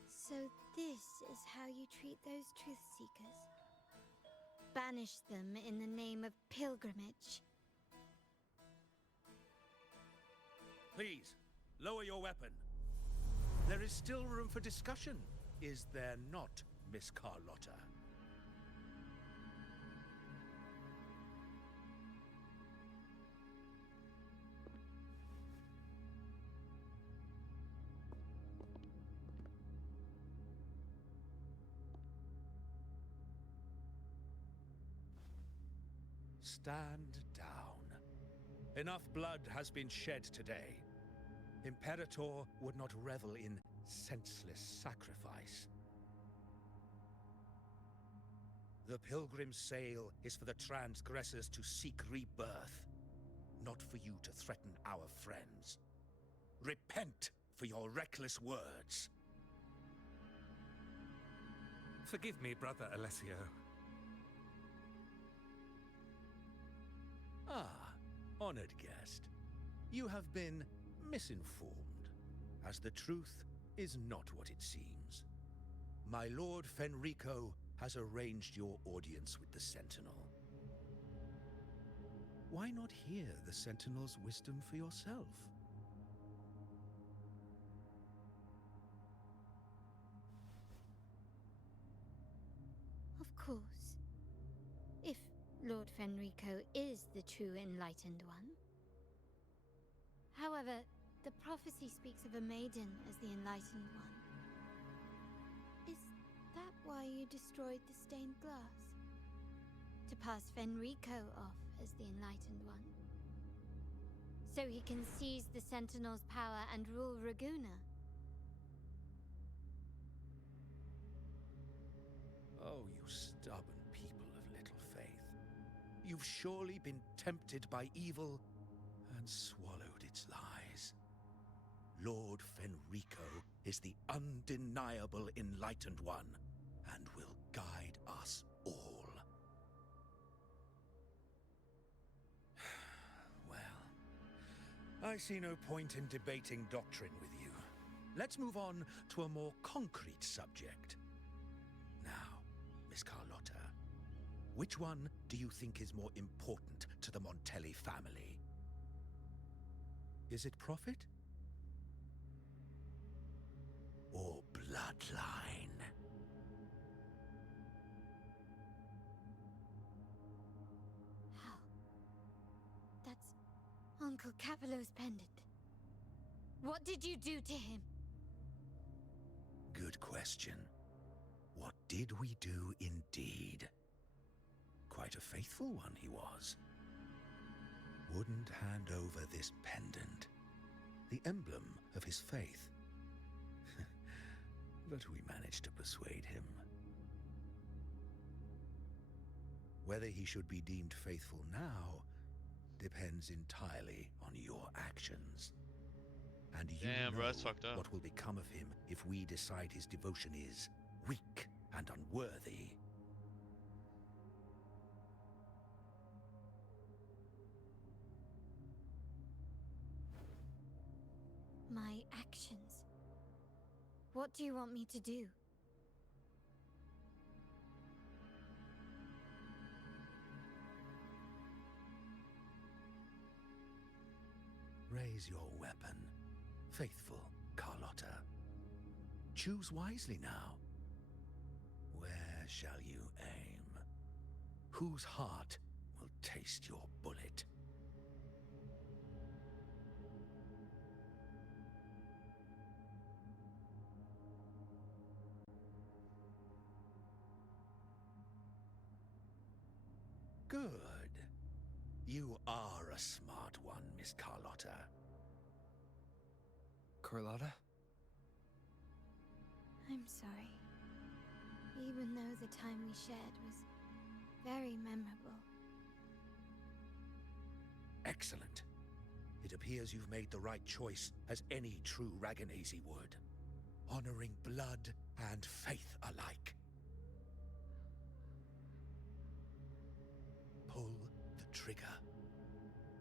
So this is how you treat those truth seekers? Banish them in the name of pilgrimage. Please, lower your weapon. There is still room for discussion, is there not, Miss Carlotta? Stand down. Enough blood has been shed today. Imperator would not revel in senseless sacrifice. The pilgrim's sail is for the transgressors to seek rebirth, not for you to threaten our friends. Repent for your reckless words. Forgive me, Brother Alessio. Ah, honored guest. You have been misinformed, as the truth is not what it seems. My Lord Fenrico has arranged your audience with the Sentinel. Why not hear the Sentinel's wisdom for yourself? Of course. If Lord Fenrico is the true Enlightened One. However, the prophecy speaks of a maiden as the Enlightened One. Is that why you destroyed the stained glass? To pass Fenrico off as the Enlightened One? So he can seize the Sentinel's power and rule Raguna? Oh, you stubborn people of little faith. You've surely been tempted by evil and swallowed its lies. Lord Fenrico is the undeniable Enlightened One and will guide us all. Well, I see no point in debating doctrine with you. Let's move on to a more concrete subject. Now, Miss Carlotta, which one do you think is more important to the Montelli family? Is it profit? Or bloodline? How? That's Uncle Capello's pendant. What did you do to him? Good question. What did we do indeed? Quite a faithful one he was. Wouldn't hand over this pendant, the emblem of his faith. But we managed to persuade him. Whether he should be deemed faithful now depends entirely on your actions. And you Damn, know bro, that's fucked up. what will become of him if we decide his devotion is weak and unworthy. What do you want me to do? Raise your weapon, faithful Carlotta. Choose wisely now. Where shall you aim? Whose heart will taste your bullet? Good. You are a smart one, Miss Carlotta. Carlotta? I'm sorry. Even though the time we shared was very memorable. Excellent. It appears you've made the right choice, as any true Raganazi would. Honoring blood and faith alike. Pull the trigger.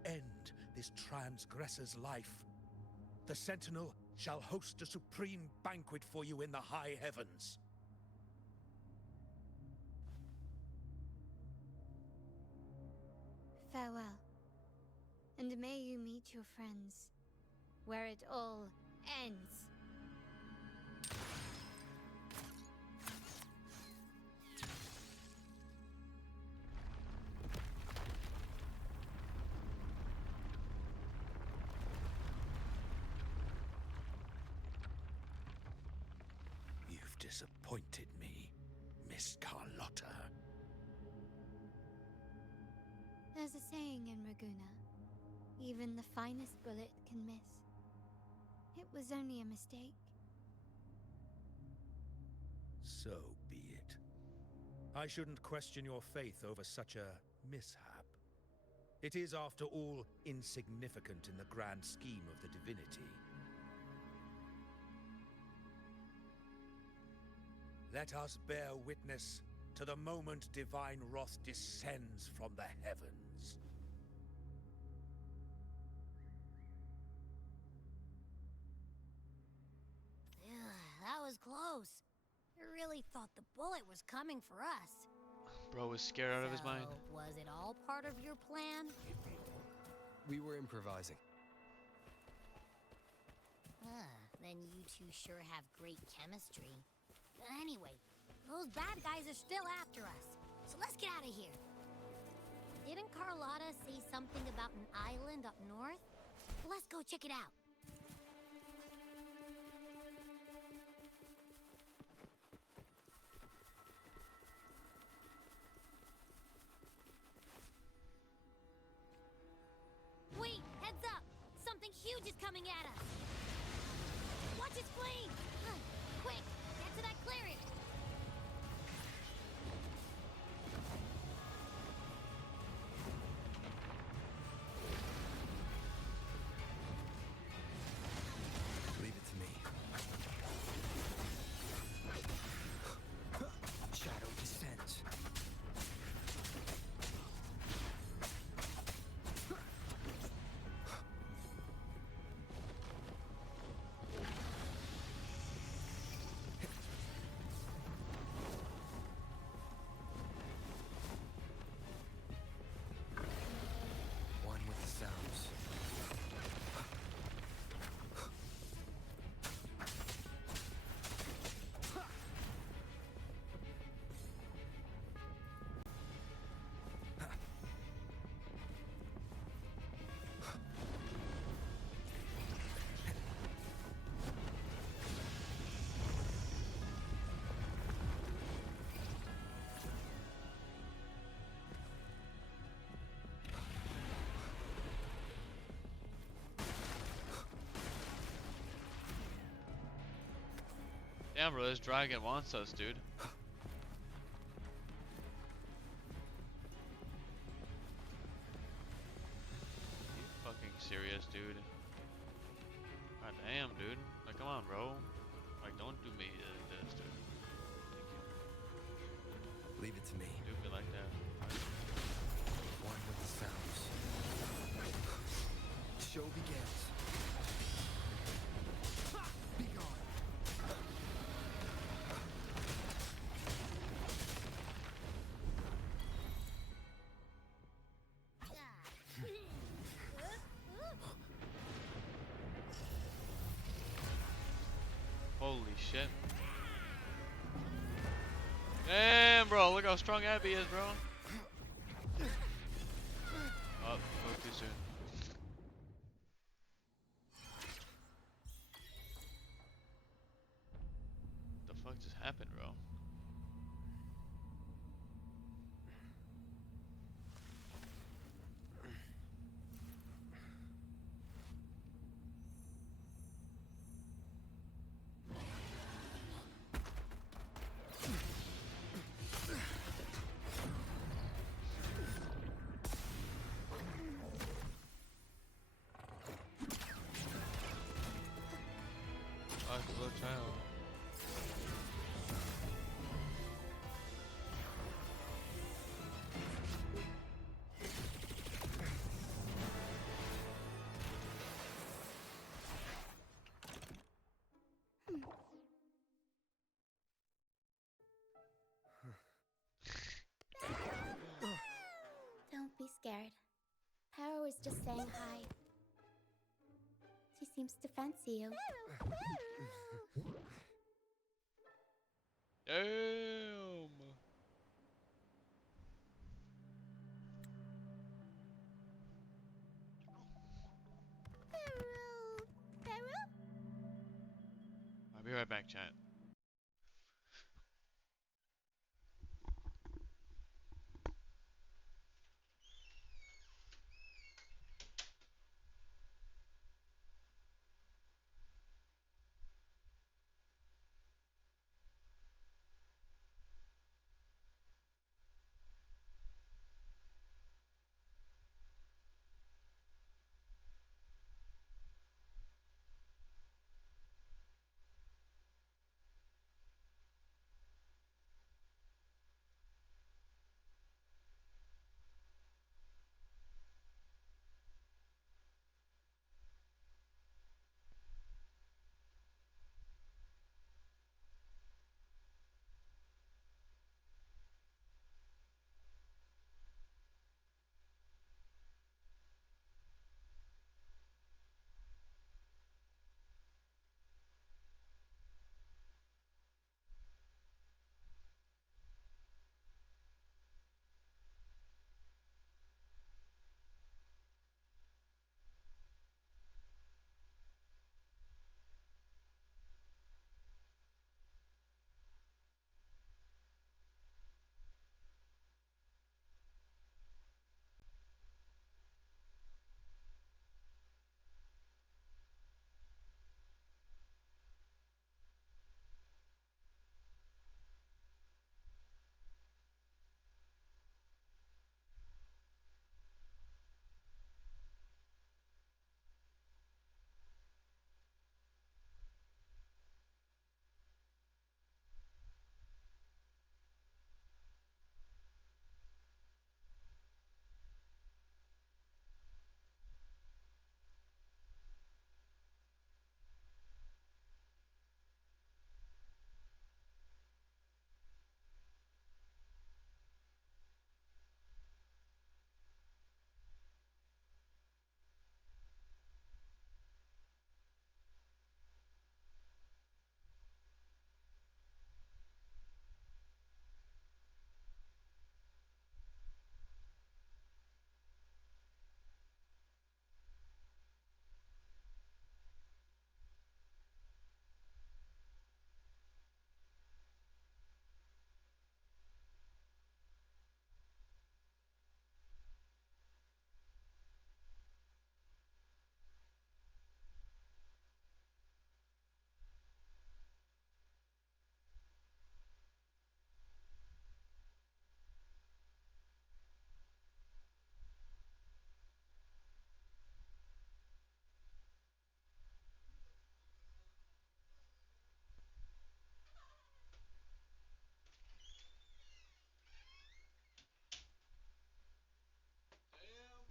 End this transgressor's life. The Sentinel shall host a supreme banquet for you in the high heavens. Farewell. And may you meet your friends, where it all ends. You've disappointed me, Miss Carlotta. There's a saying in Raguna. Even the finest bullet can miss. It was only a mistake. So be it. I shouldn't question your faith over such a mishap. It is, after all, insignificant in the grand scheme of the divinity. Let us bear witness to the moment divine wrath descends from the heavens. That was close. I really thought the bullet was coming for us. Bro was scared out of his mind. So, was it all part of your plan? We were improvising. Then you two sure have great chemistry. Anyway, those bad guys are still after us. So let's get out of here. Didn't Carlotta say something about an island up north? Let's go check it out. Wait, heads up! Something huge is coming at us! Watch its flames! Quick, get to that clearing! Leave it to me. Shadow descends. One with the sounds. Damn, bro, this dragon wants us, dude. You fucking serious, dude? God damn, dude. Like, come on, bro. Like, don't do me this, dude. Thank you. Leave it to me. Do me like that. One with the sounds. Show begins. Be gone. shit. Damn, bro, look how strong Abby is, bro. Oh, spoke too soon. The fuck just happened, bro? Oh, it's a little child. Don't be scared. Para was just saying hi. She seems to fancy you. Damn. I'll be right back, chat.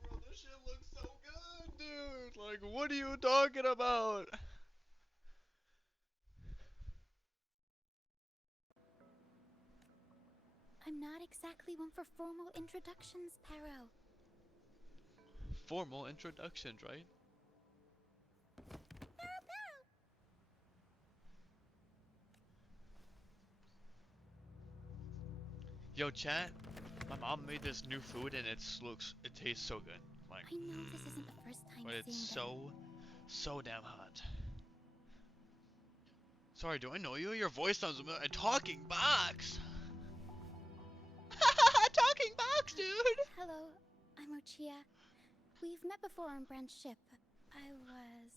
Bro, this shit looks so good, dude. Like, what are you talking about? I'm not exactly one for formal introductions, Pero. Formal introductions, right? Yo, chat. My mom made this new food and it tastes so good. Like, I know this isn't the first time but it's seeing them. so damn hot. Sorry, do I know you? Your voice sounds familiar. A talking box. Talking box, dude. Hello, I'm Ochia. We've met before on Brand's ship. I was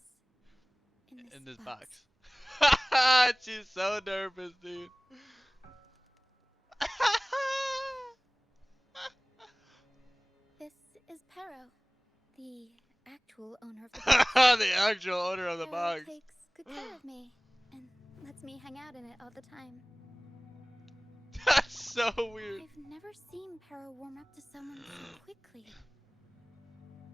in this box. She's so nervous, dude. This is Pero, the actual owner of the box. The actual owner of the Pero box. takes good care of me and lets me hang out in it all the time. That's so weird. I've never seen Pero warm up to someone so quickly.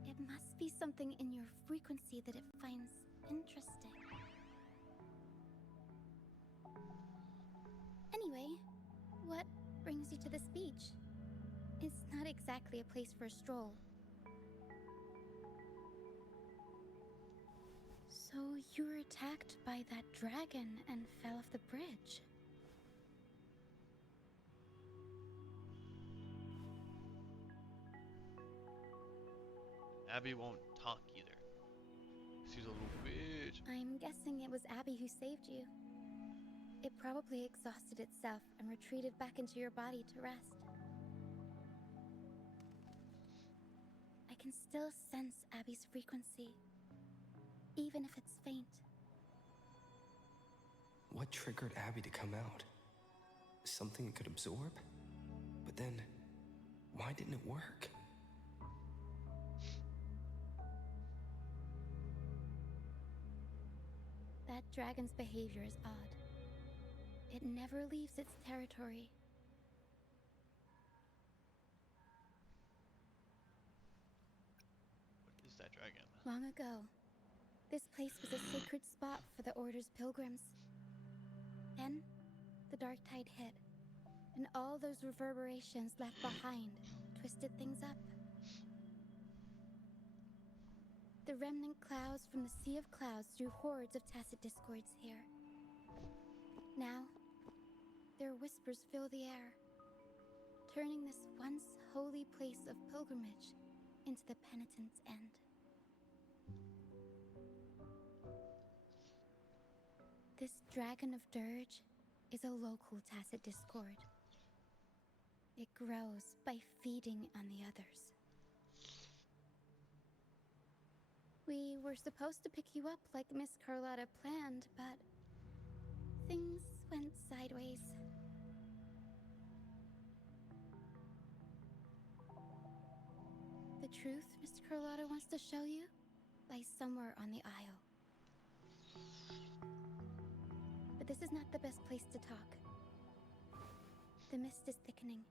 It must be something in your frequency that it finds interesting. Anyway, what brings you to this beach? It's not exactly a place for a stroll. So you were attacked by that dragon and fell off the bridge. Abby won't talk either. She's a little bitch. I'm guessing it was Abby who saved you. It probably exhausted itself and retreated back into your body to rest. I can still sense Abby's frequency, even if it's faint. What triggered Abby to come out? Something it could absorb? But then, why didn't it work? That dragon's behavior is odd. It never leaves its territory. What is that dragon? Long ago, this place was a sacred spot for the Order's pilgrims. Then, the dark tide hit, and all those reverberations left behind twisted things up. The remnant clouds from the Sea of Clouds drew hordes of tacit discords here. Now, their whispers fill the air, turning this once holy place of pilgrimage into the penitent's end. This Dragon of Dirge is a local tacit discord. It grows by feeding on the others. We were supposed to pick you up like Miss Carlotta planned, but things went sideways. The truth Mr. Carlotta wants to show you lies somewhere on the Isle. But this is not the best place to talk. The mist is thickening,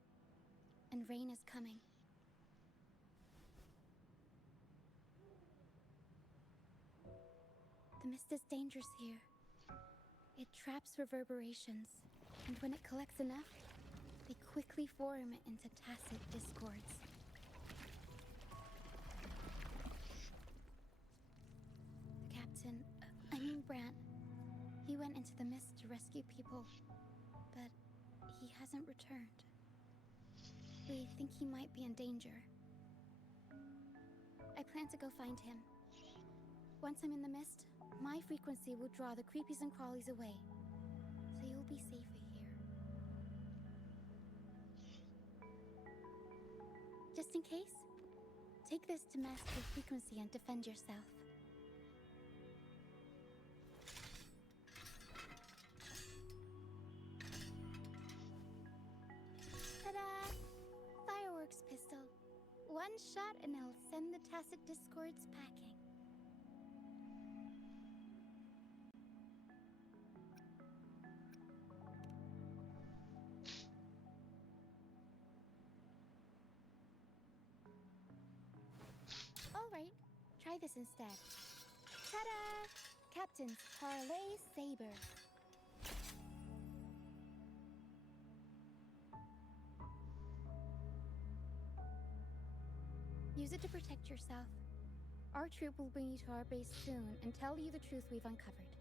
and rain is coming. The mist is dangerous here. It traps reverberations, and when it collects enough, they quickly form into tacit discords. The captain, Brant, he went into the mist to rescue people, but he hasn't returned. We think he might be in danger. I plan to go find him. Once I'm in the mist, my frequency will draw the creepies and crawlies away, so you'll be safer here. Just in case, take this to mask your frequency and defend yourself. Ta-da! Fireworks pistol. One shot and it'll send the tacit discords packing. Alright, try this instead. Ta-da! Captain's Parlay Saber. Use it to protect yourself. Our troop will bring you to our base soon and tell you the truth we've uncovered.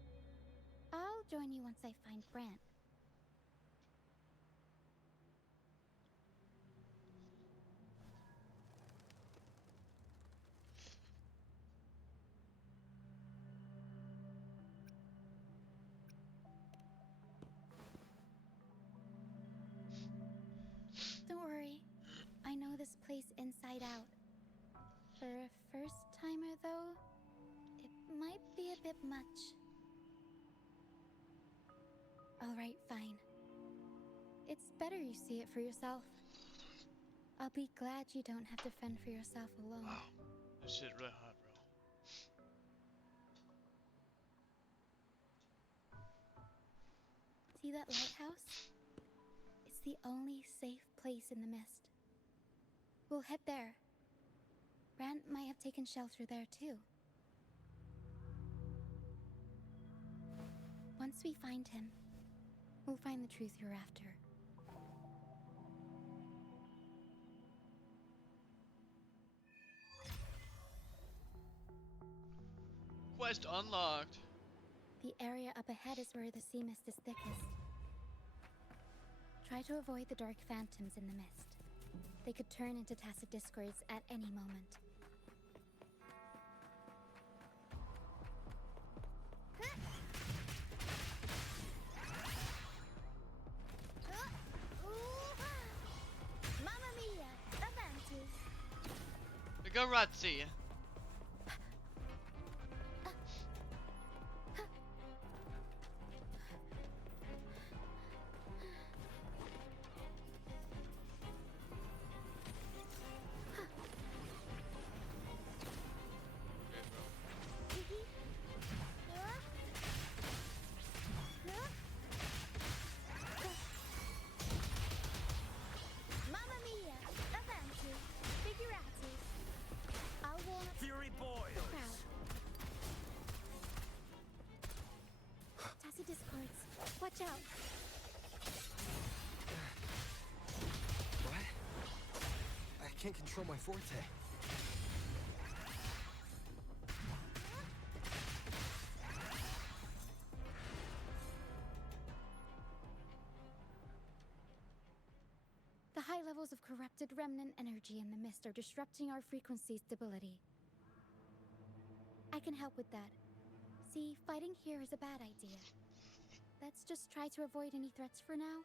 I'll join you once I find Brant. Don't worry. I know this place inside out. For a first-timer, though, it might be a bit much. Alright, fine. It's better you see it for yourself. I'll be glad you don't have to fend for yourself alone. Wow. This shit really hot, bro. See that lighthouse? It's the only safe place in the mist. We'll head there. Rand might have taken shelter there too. Once we find him, we'll find the truth you're after. Quest unlocked. The area up ahead is where the sea mist is thickest. Try to avoid the dark phantoms in the mist. They could turn into tacit discords at any moment. Mamma mia! Avanti! The Garazzi. Mamma mia! Avanti! Figurati! I'll warm up Fury the boils! crowd. Tassie discords. Watch out! What? I can't control my forte. The high levels of corrupted remnant energy in the mist are disrupting our frequency stability. I can help with that. See, fighting here is a bad idea. Let's just try to avoid any threats for now.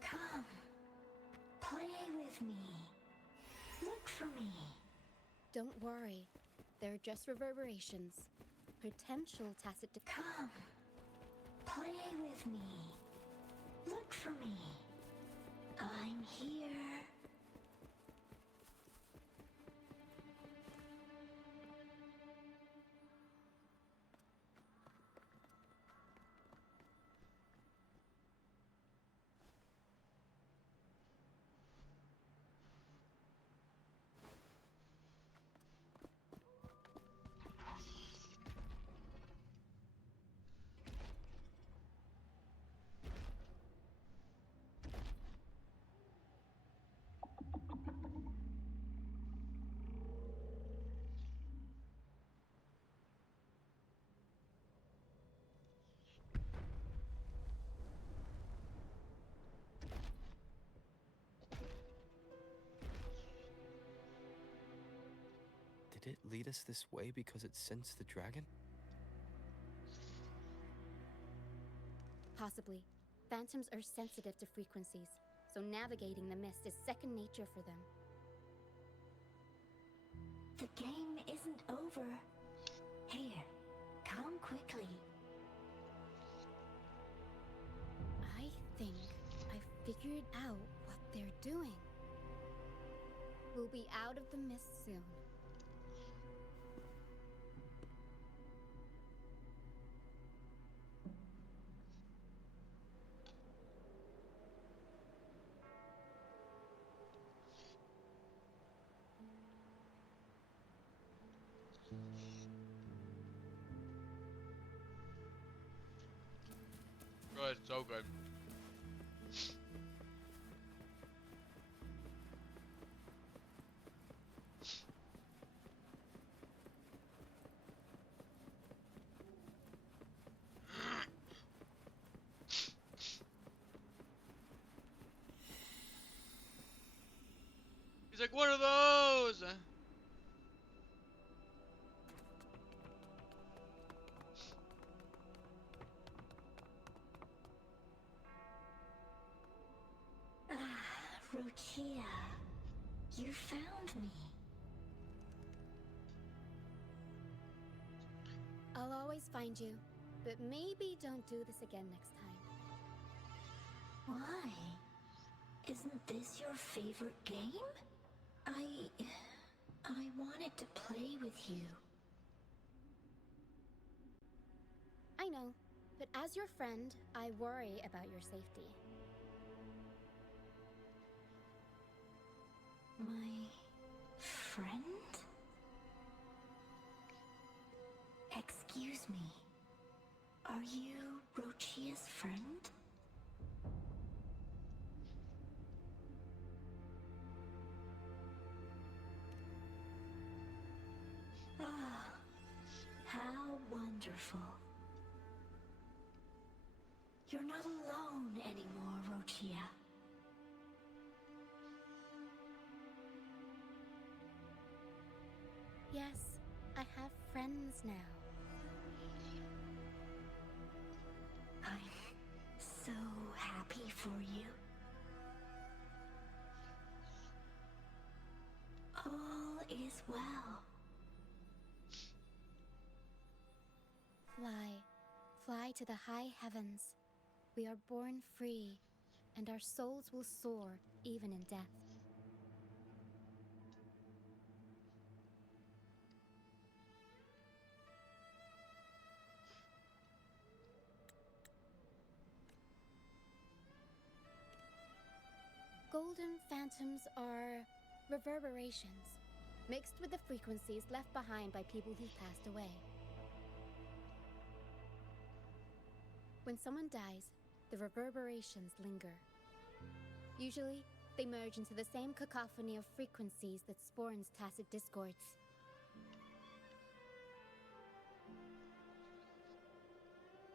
Come. Play with me. Look for me. Don't worry. They're just reverberations. Potential tacit to Come. Play with me. Look for me. I'm here. Did it lead us this way because it sensed the dragon? Possibly. Phantoms are sensitive to frequencies, so navigating the mist is second nature for them. The game isn't over. Here, come quickly. I think I figured out what they're doing. We'll be out of the mist soon. good, so good. He's like, what are those? Rochia, you found me. I'll always find you, but maybe don't do this again next time. Why? Isn't this your favorite game? I wanted to play with you. I know, but as your friend, I worry about your safety. My friend? Excuse me. Are you Rochia's friend? Ah, how wonderful. You're not alone anymore, Rochia. Yes, I have friends now. I'm so happy for you. All is well. Fly, fly to the high heavens. We are born free, and our souls will soar even in death. Golden phantoms are reverberations, mixed with the frequencies left behind by people who've passed away. When someone dies, the reverberations linger. Usually, they merge into the same cacophony of frequencies that spawns tacit discords.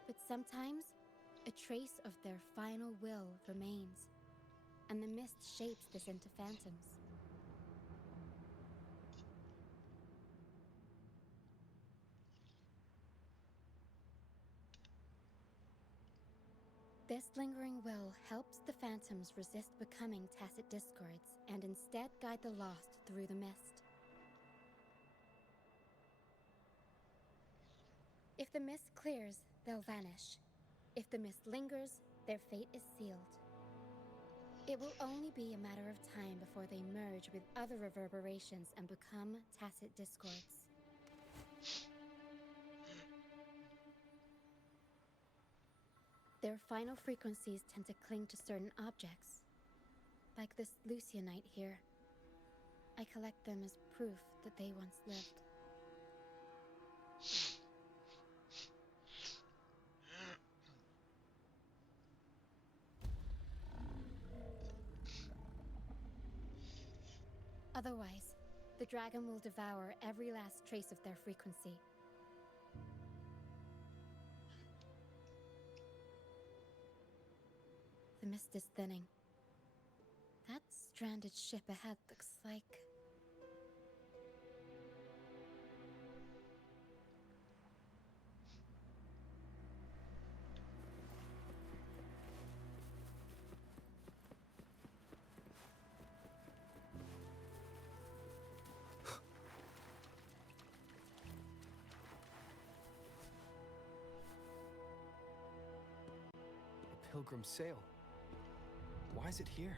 But sometimes, a trace of their final will remains, and the mist shapes this into phantoms. This lingering will helps the phantoms resist becoming tacit discords and instead guide the lost through the mist. If the mist clears, they'll vanish. If the mist lingers, their fate is sealed. It will only be a matter of time before they merge with other reverberations and become tacit discords. Their final frequencies tend to cling to certain objects, like this Lucianite here. I collect them as proof that they once lived. Otherwise, the dragon will devour every last trace of their frequency. The mist is thinning. That stranded ship ahead looks like... A pilgrim's sail. Why is it here?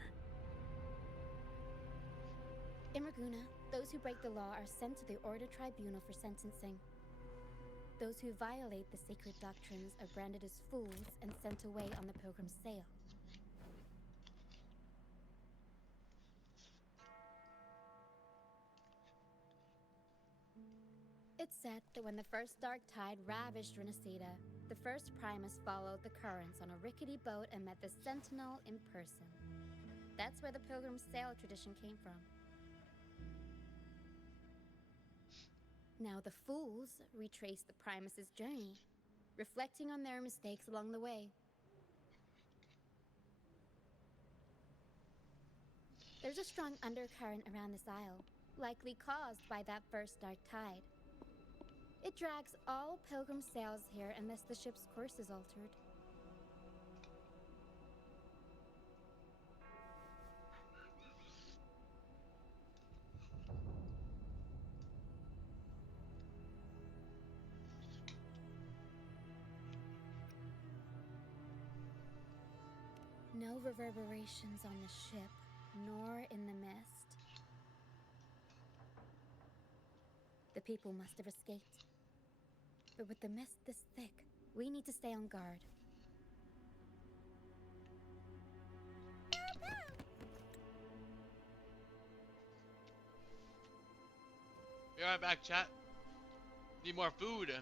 In Raguna, those who break the law are sent to the Order Tribunal for sentencing. Those who violate the sacred doctrines are branded as fools and sent away on the pilgrim's sail. It's said that when the first dark tide ravaged Rinascita, the first Primus followed the currents on a rickety boat and met the Sentinel in person. That's where the Pilgrim sail tradition came from. Now the fools retrace the Primus's journey, reflecting on their mistakes along the way. There's a strong undercurrent around this isle, likely caused by that first dark tide. It drags all Pilgrim sails here unless the ship's course is altered. No reverberations on the ship, nor in the mist. The people must have escaped. But with the mist this thick, we need to stay on guard. Be right back, chat. Need more food.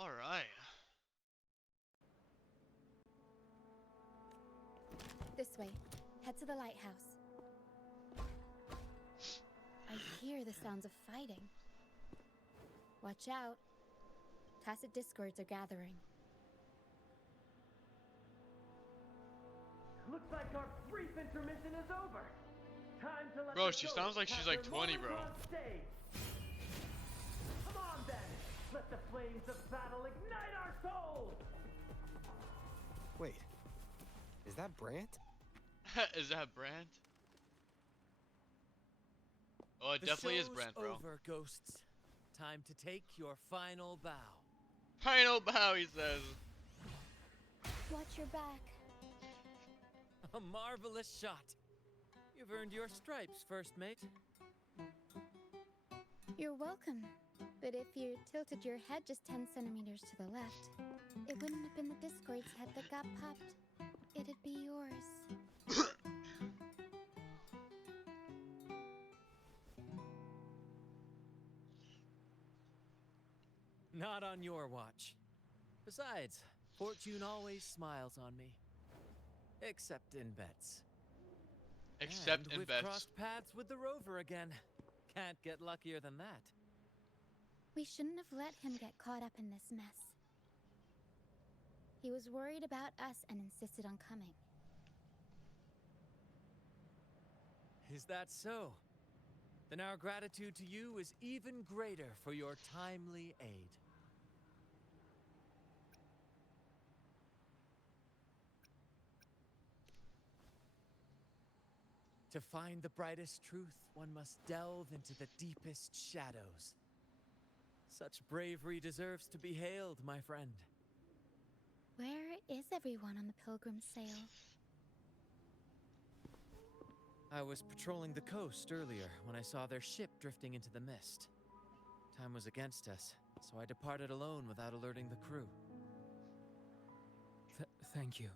All right. This way. Head to the lighthouse. I hear the sounds of fighting. Watch out. Tacit discords are gathering. Looks like our brief intermission is over. Time to let Bro, the she ghosts sounds like she's have like their 20, moments bro. on stage. Come on then. Let the flames of battle ignite our souls. Wait, is that Brant? Is that Brant? Oh, it definitely is Brant, bro. Over, ghosts. Time to take your final bow. Final bow, he says. Watch your back. A marvelous shot. You've earned your stripes, first mate. You're welcome. But if you tilted your head just 10 centimeters to the left, it wouldn't have been the Discord's head that got popped. It'd be yours. Not on your watch. Besides, fortune always smiles on me. Except in bets. Except and in we've bets. crossed paths with the rover again. Can't get luckier than that. We shouldn't have let him get caught up in this mess. He was worried about us and insisted on coming. Is that so? Then our gratitude to you is even greater for your timely aid. To find the brightest truth, one must delve into the deepest shadows. Such bravery deserves to be hailed, my friend. Where is everyone on the Pilgrim's Sail? I was patrolling the coast earlier when I saw their ship drifting into the mist. Time was against us, so I departed alone without alerting the crew. Thank you.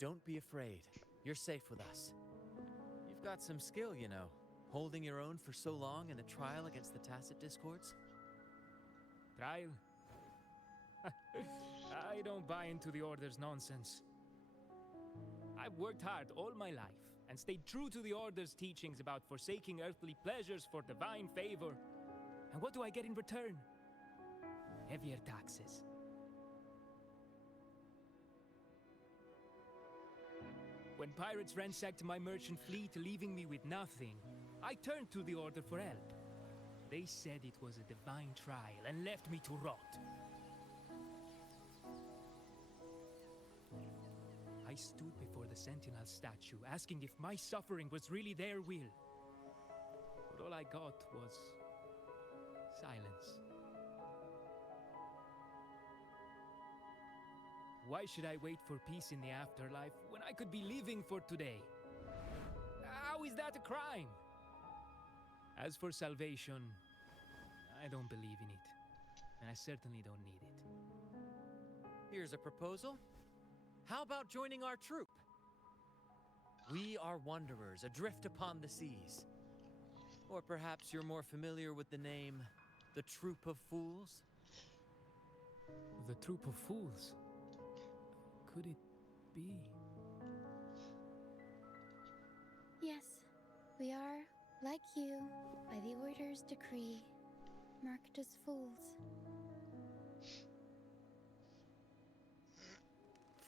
Don't be afraid. You're safe with us. You've got some skill, you know, holding your own for so long in a trial against the Tacit Discords. Trial? I don't buy into the Order's nonsense. I've worked hard all my life and stayed true to the Order's teachings about forsaking earthly pleasures for divine favor. And what do I get in return? Heavier taxes. When pirates ransacked my merchant fleet, leaving me with nothing, I turned to the Order for help. They said it was a divine trial and left me to rot. I stood before the Sentinel statue, asking if my suffering was really their will. But all I got was silence. Why should I wait for peace in the afterlife when I could be living for today? How is that a crime? As for salvation, I don't believe in it, and I certainly don't need it. Here's a proposal. How about joining our troop? We are wanderers adrift upon the seas. Or perhaps you're more familiar with the name, the Troop of Fools? The Troop of Fools? Could it be? Yes, we are, like you, by the Order's decree, marked as fools.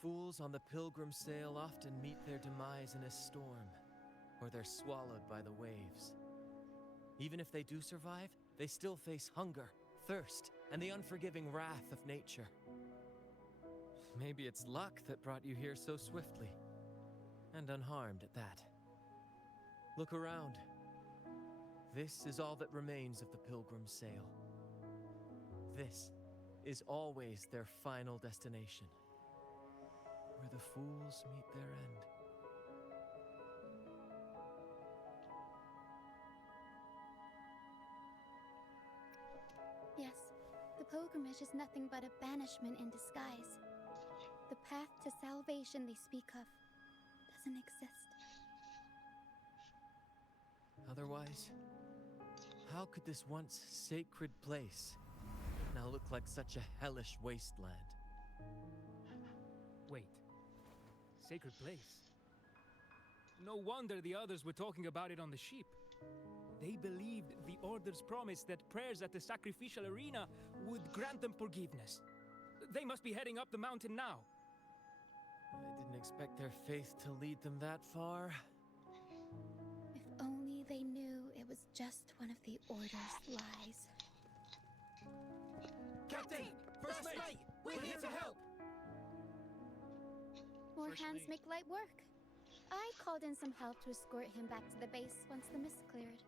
Fools on the Pilgrim Sail often meet their demise in a storm, or they're swallowed by the waves. Even if they do survive, they still face hunger, thirst, and the unforgiving wrath of nature. Maybe it's luck that brought you here so swiftly, and unharmed at that. Look around. This is all that remains of the Pilgrim's Sail. This is always their final destination, where the fools meet their end. Yes, the pilgrimage is nothing but a banishment in disguise. The path to salvation they speak of doesn't exist. Otherwise, how could this once sacred place now look like such a hellish wasteland? Wait. Sacred place? No wonder the others were talking about it on the ship. They believed the Order's promise that prayers at the sacrificial arena would grant them forgiveness. They must be heading up the mountain now. I didn't expect their faith to lead them that far. If only they knew it was just one of the Order's lies. Captain! First mate! We're here to help! More First hands mate. make light work. I called in some help to escort him back to the base once the mist cleared.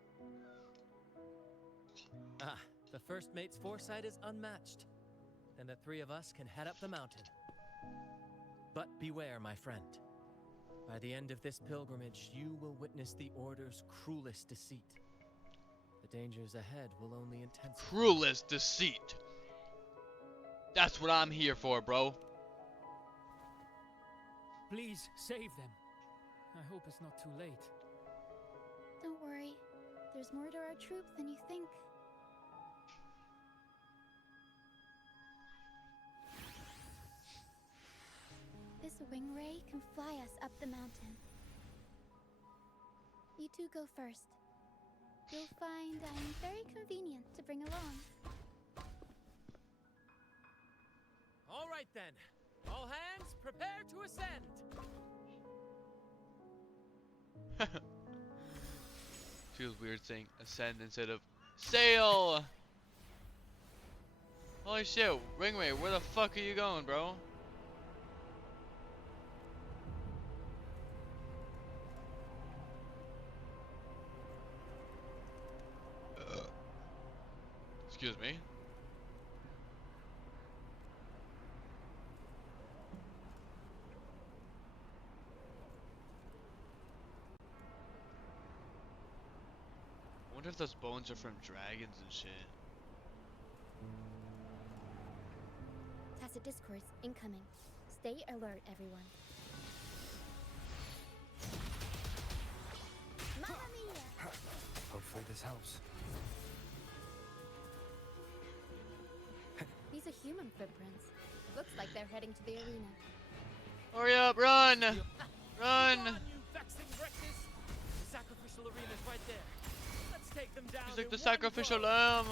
Ah, the first mate's foresight is unmatched. Then the three of us can head up the mountain. But beware, my friend. By the end of this pilgrimage, you will witness the Order's cruelest deceit. The dangers ahead will only intensify. Cruelest deceit. That's what I'm here for, bro. Please, save them. I hope it's not too late. Don't worry. There's more to our troop than you think. This wing ray can fly us up the mountain. You two go first. You'll find I'm very convenient to bring along. All right then. All hands, prepare to ascend. Feels weird saying ascend instead of sail. Holy shit, Ringray, where the fuck are you going, bro? Excuse me. I wonder if those bones are from dragons and shit. Tacit discourse incoming. Stay alert, everyone. Mamma mia! Hopefully this helps. These are human footprints. Looks like they're heading to the arena. Hurry up, run! Run! Run, you vexing wretches! The sacrificial arena's right there. Let's take them down. He's like in the one sacrificial blow. lamb.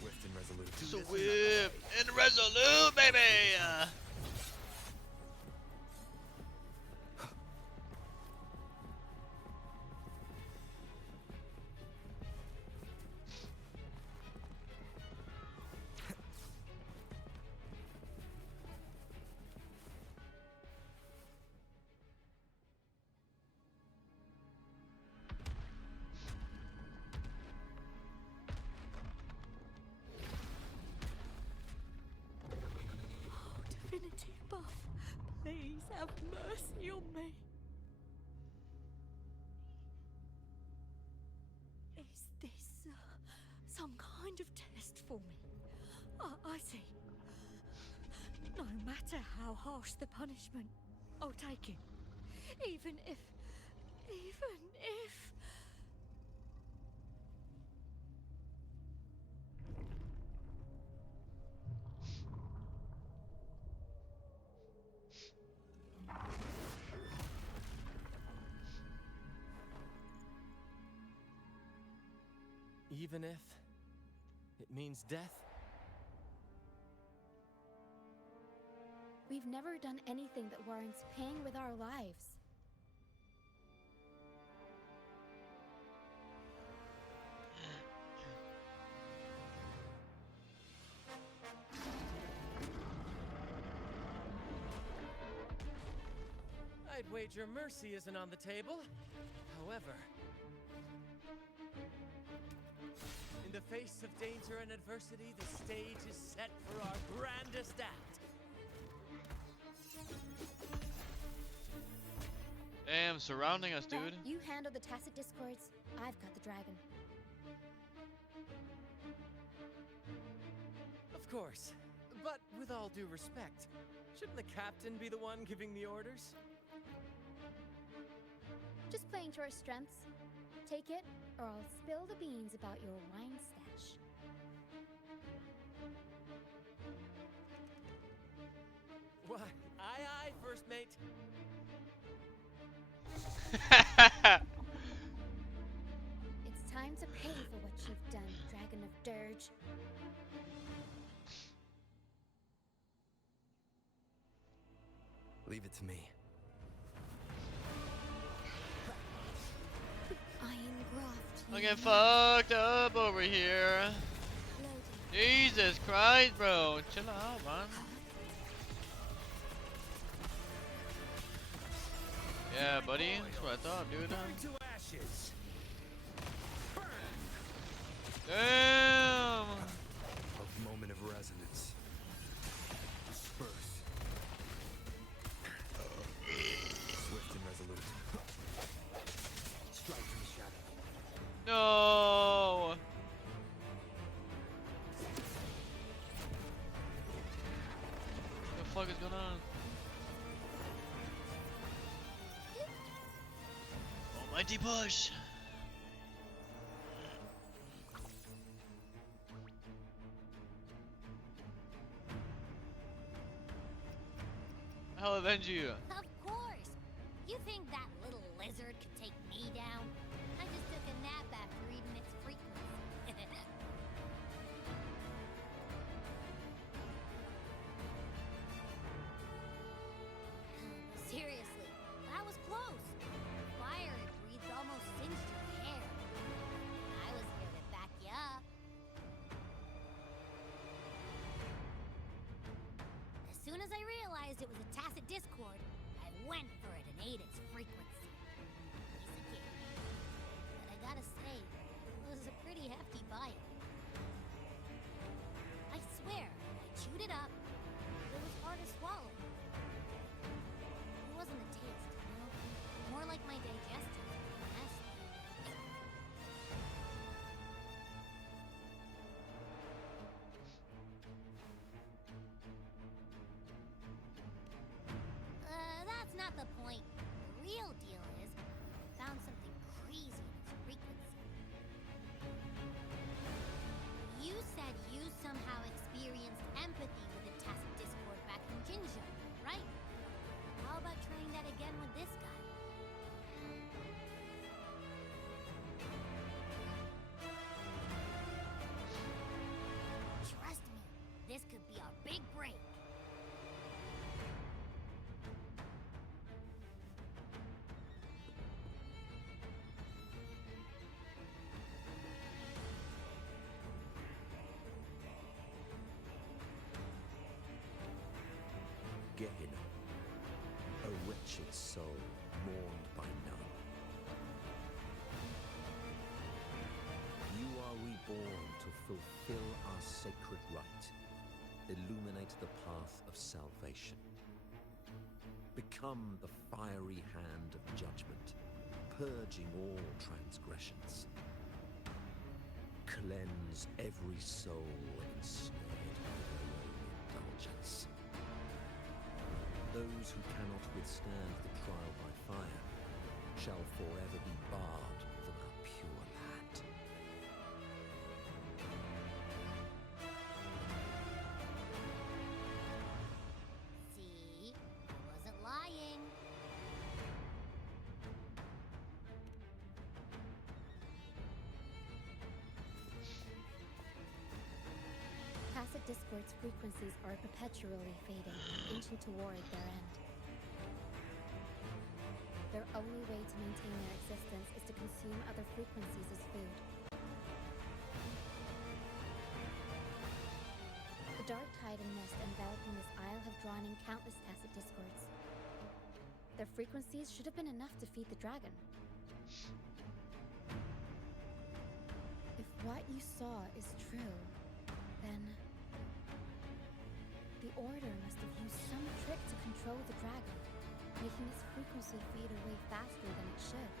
Swift and resolute. Swift and resolute, baby! Divinity above, please have mercy on me. Is this some kind of test for me? I see. No matter how harsh the punishment, I'll take it. Even if... Even if it means death? We've never done anything that warrants paying with our lives. I'd wager mercy isn't on the table. However, in the face of danger and adversity, the stage is set for our grandest act. Damn, surrounding us, dude. You handle the tacit discords. I've got the dragon. Of course. But with all due respect, shouldn't the captain be the one giving the orders? Just playing to our strengths. Take it, or I'll spill the beans about your wine stash. Why, aye, first mate. It's time to pay for what you've done, Dragon of Dirge. Leave it to me. Iron graft. I'm getting fucked up over here. Jesus Christ, bro. Chill out, man. Yeah, buddy. That's what I thought, dude. To ashes. Damn. A moment of resonance. Disperse. Swift and resolute. Strike from the shadow. No. What the fuck is going on? Almighty push. I'll avenge you. Of course. You think that little lizard could take me down? I just took a nap after eating its frequency. Seriously, that was close. Fire it breathed almost singed your hair. I was here to back you up. As soon as I realized it was a tacit discord, I went for it and ate its frequency. Piece of cake. But I gotta say, it was a big break. Gehenna, a wretched soul mourned by none. You are reborn to fulfill our sacred rite, illuminate the path of salvation. Become the fiery hand of judgment, purging all transgressions. Cleanse every soul ensnared by their own indulgence. Those who cannot withstand the trial by fire shall forever be barred from our pure land. See? I wasn't lying. Tacit Discord's frequencies are perpetually fading, inching toward their end. Their only way to maintain their existence is to consume other frequencies as food. The dark tide and mist enveloping this isle have drawn in countless Tacit Discords. Their frequencies should have been enough to feed the dragon. If what you saw is true, then the Order must have used some trick to control the dragon, making its frequency fade away faster than it should.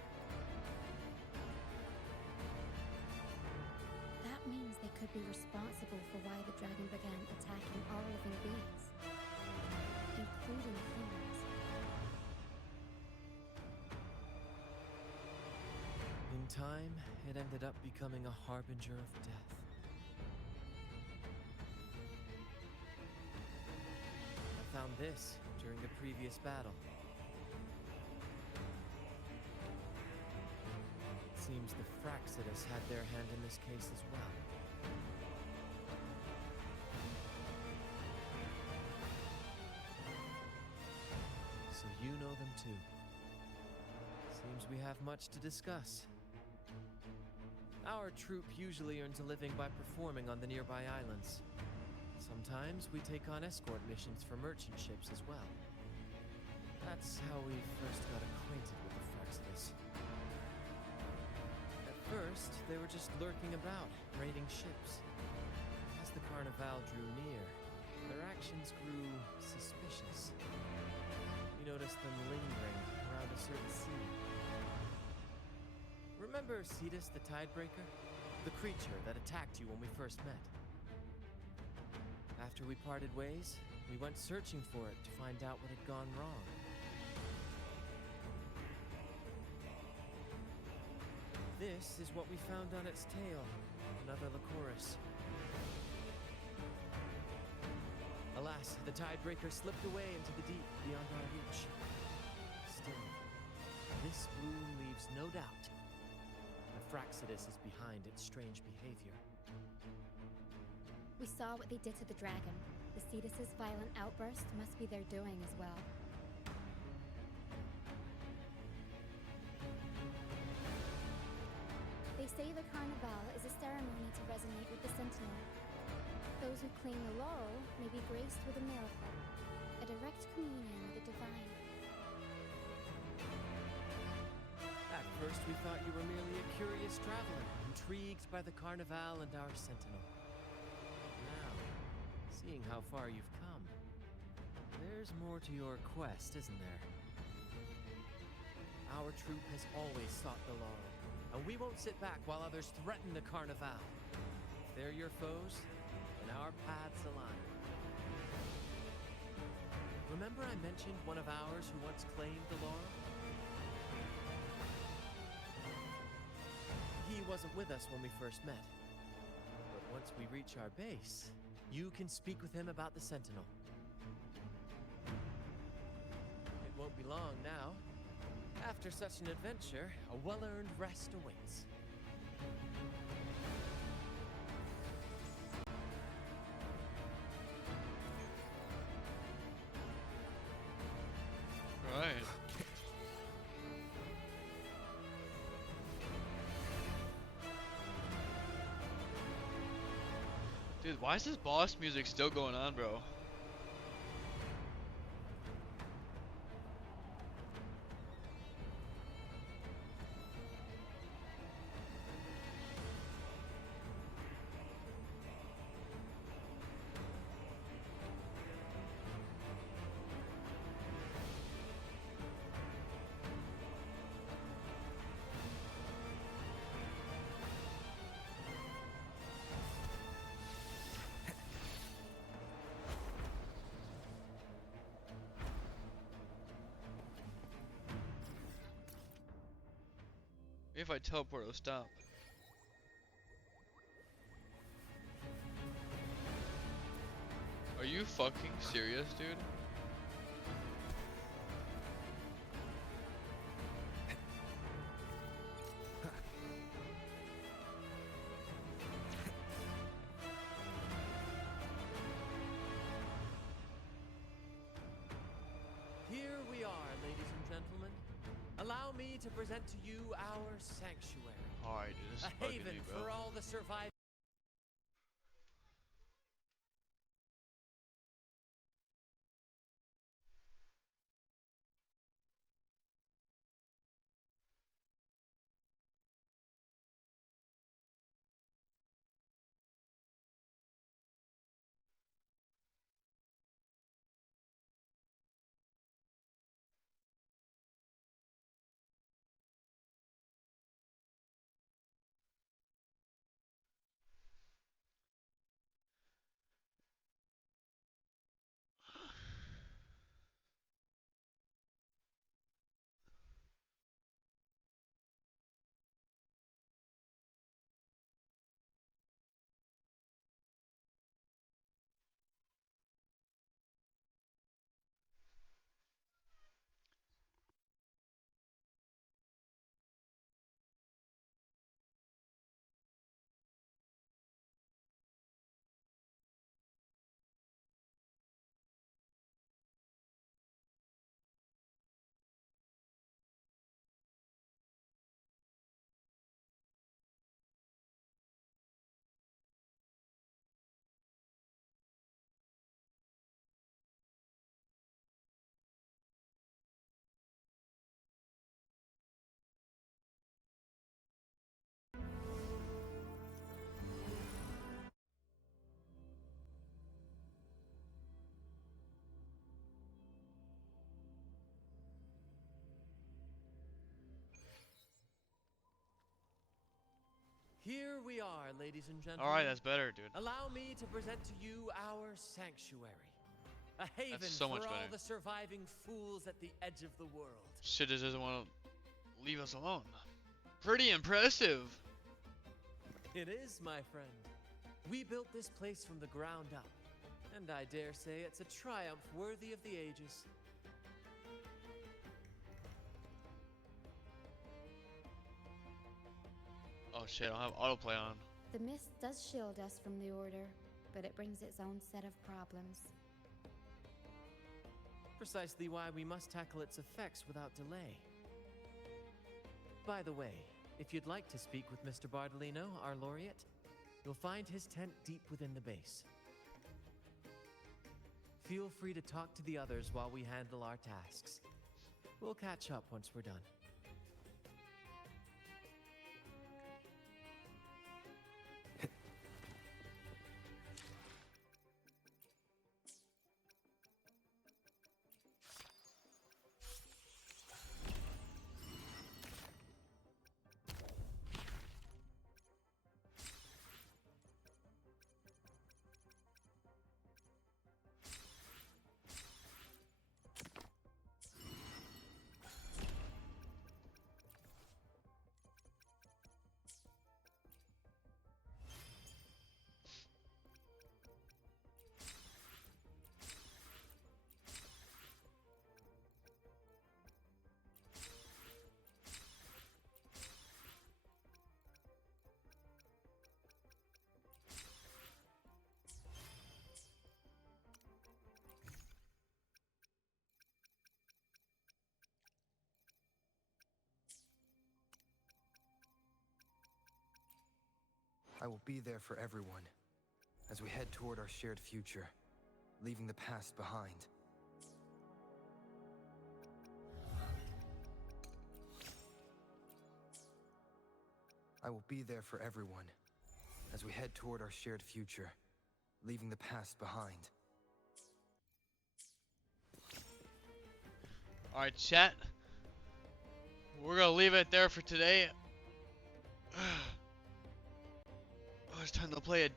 That means they could be responsible for why the dragon began attacking all living beings, including humans. In time, it ended up becoming a harbinger of death. I found this during the previous battle. It seems the Fraxidus had their hand in this case as well. So you know them too. Seems we have much to discuss. Our troop usually earns a living by performing on the nearby islands. Sometimes we take on escort missions for merchant ships as well. That's how we first got acquainted with the Fraxidus. At first, they were just lurking about, raiding ships. As the Carnival drew near, their actions grew suspicious. We noticed them lingering around a certain sea. Remember Cetus the Tidebreaker? The creature that attacked you when we first met? After we parted ways, we went searching for it to find out what had gone wrong. This is what we found on its tail, another Lycoris. Alas, the Tidebreaker slipped away into the deep beyond our reach. Still, this bloom leaves no doubt. The Fraxidus is behind its strange behavior. We saw what they did to the dragon. The Cetus's violent outburst must be their doing as well. They say the Carnival is a ceremony to resonate with the Sentinel. Those who claim the laurel may be graced with a miracle, a direct communion with the divine. At first we thought you were merely a curious traveler, intrigued by the Carnival and our Sentinel. Now, seeing how far you've come, there's more to your quest, isn't there? Our troop has always sought the laurel, and we won't sit back while others threaten the Carnival. If they're your foes, then our paths align. Remember I mentioned one of ours who once claimed the laurel? He wasn't with us when we first met. But once we reach our base, you can speak with him about the Sentinel. It won't be long now. After such an adventure, a well-earned rest awaits. Dude, why is this boss music still going on, bro? If I teleport, it'll stop. Are you fucking serious, dude? Here we are, ladies and gentlemen. Allow me to present to you our sanctuary. Alright, dude, this is a bugging haven me, bro. for all the survivors. Here we are, ladies and gentlemen. Alright, that's better, dude. Allow me to present to you our sanctuary. A haven so for much all better. the surviving fools at the edge of the world. Shit just doesn't want to leave us alone. Pretty impressive. It is, my friend. We built this place from the ground up, and I dare say it's a triumph worthy of the ages. Oh shit, I don't have autoplay on. The mist does shield us from the Order, but it brings its own set of problems. Precisely why we must tackle its effects without delay. By the way, if you'd like to speak with Mr. Bardolino, our laureate, you'll find his tent deep within the base. Feel free to talk to the others while we handle our tasks. We'll catch up once we're done. I will be there for everyone. as we head toward our shared future, leaving the past behind. I will be there for everyone, as we head toward our shared future, leaving the past behind. Alright, chat. We're gonna leave it there for today. Oh, it's time to play a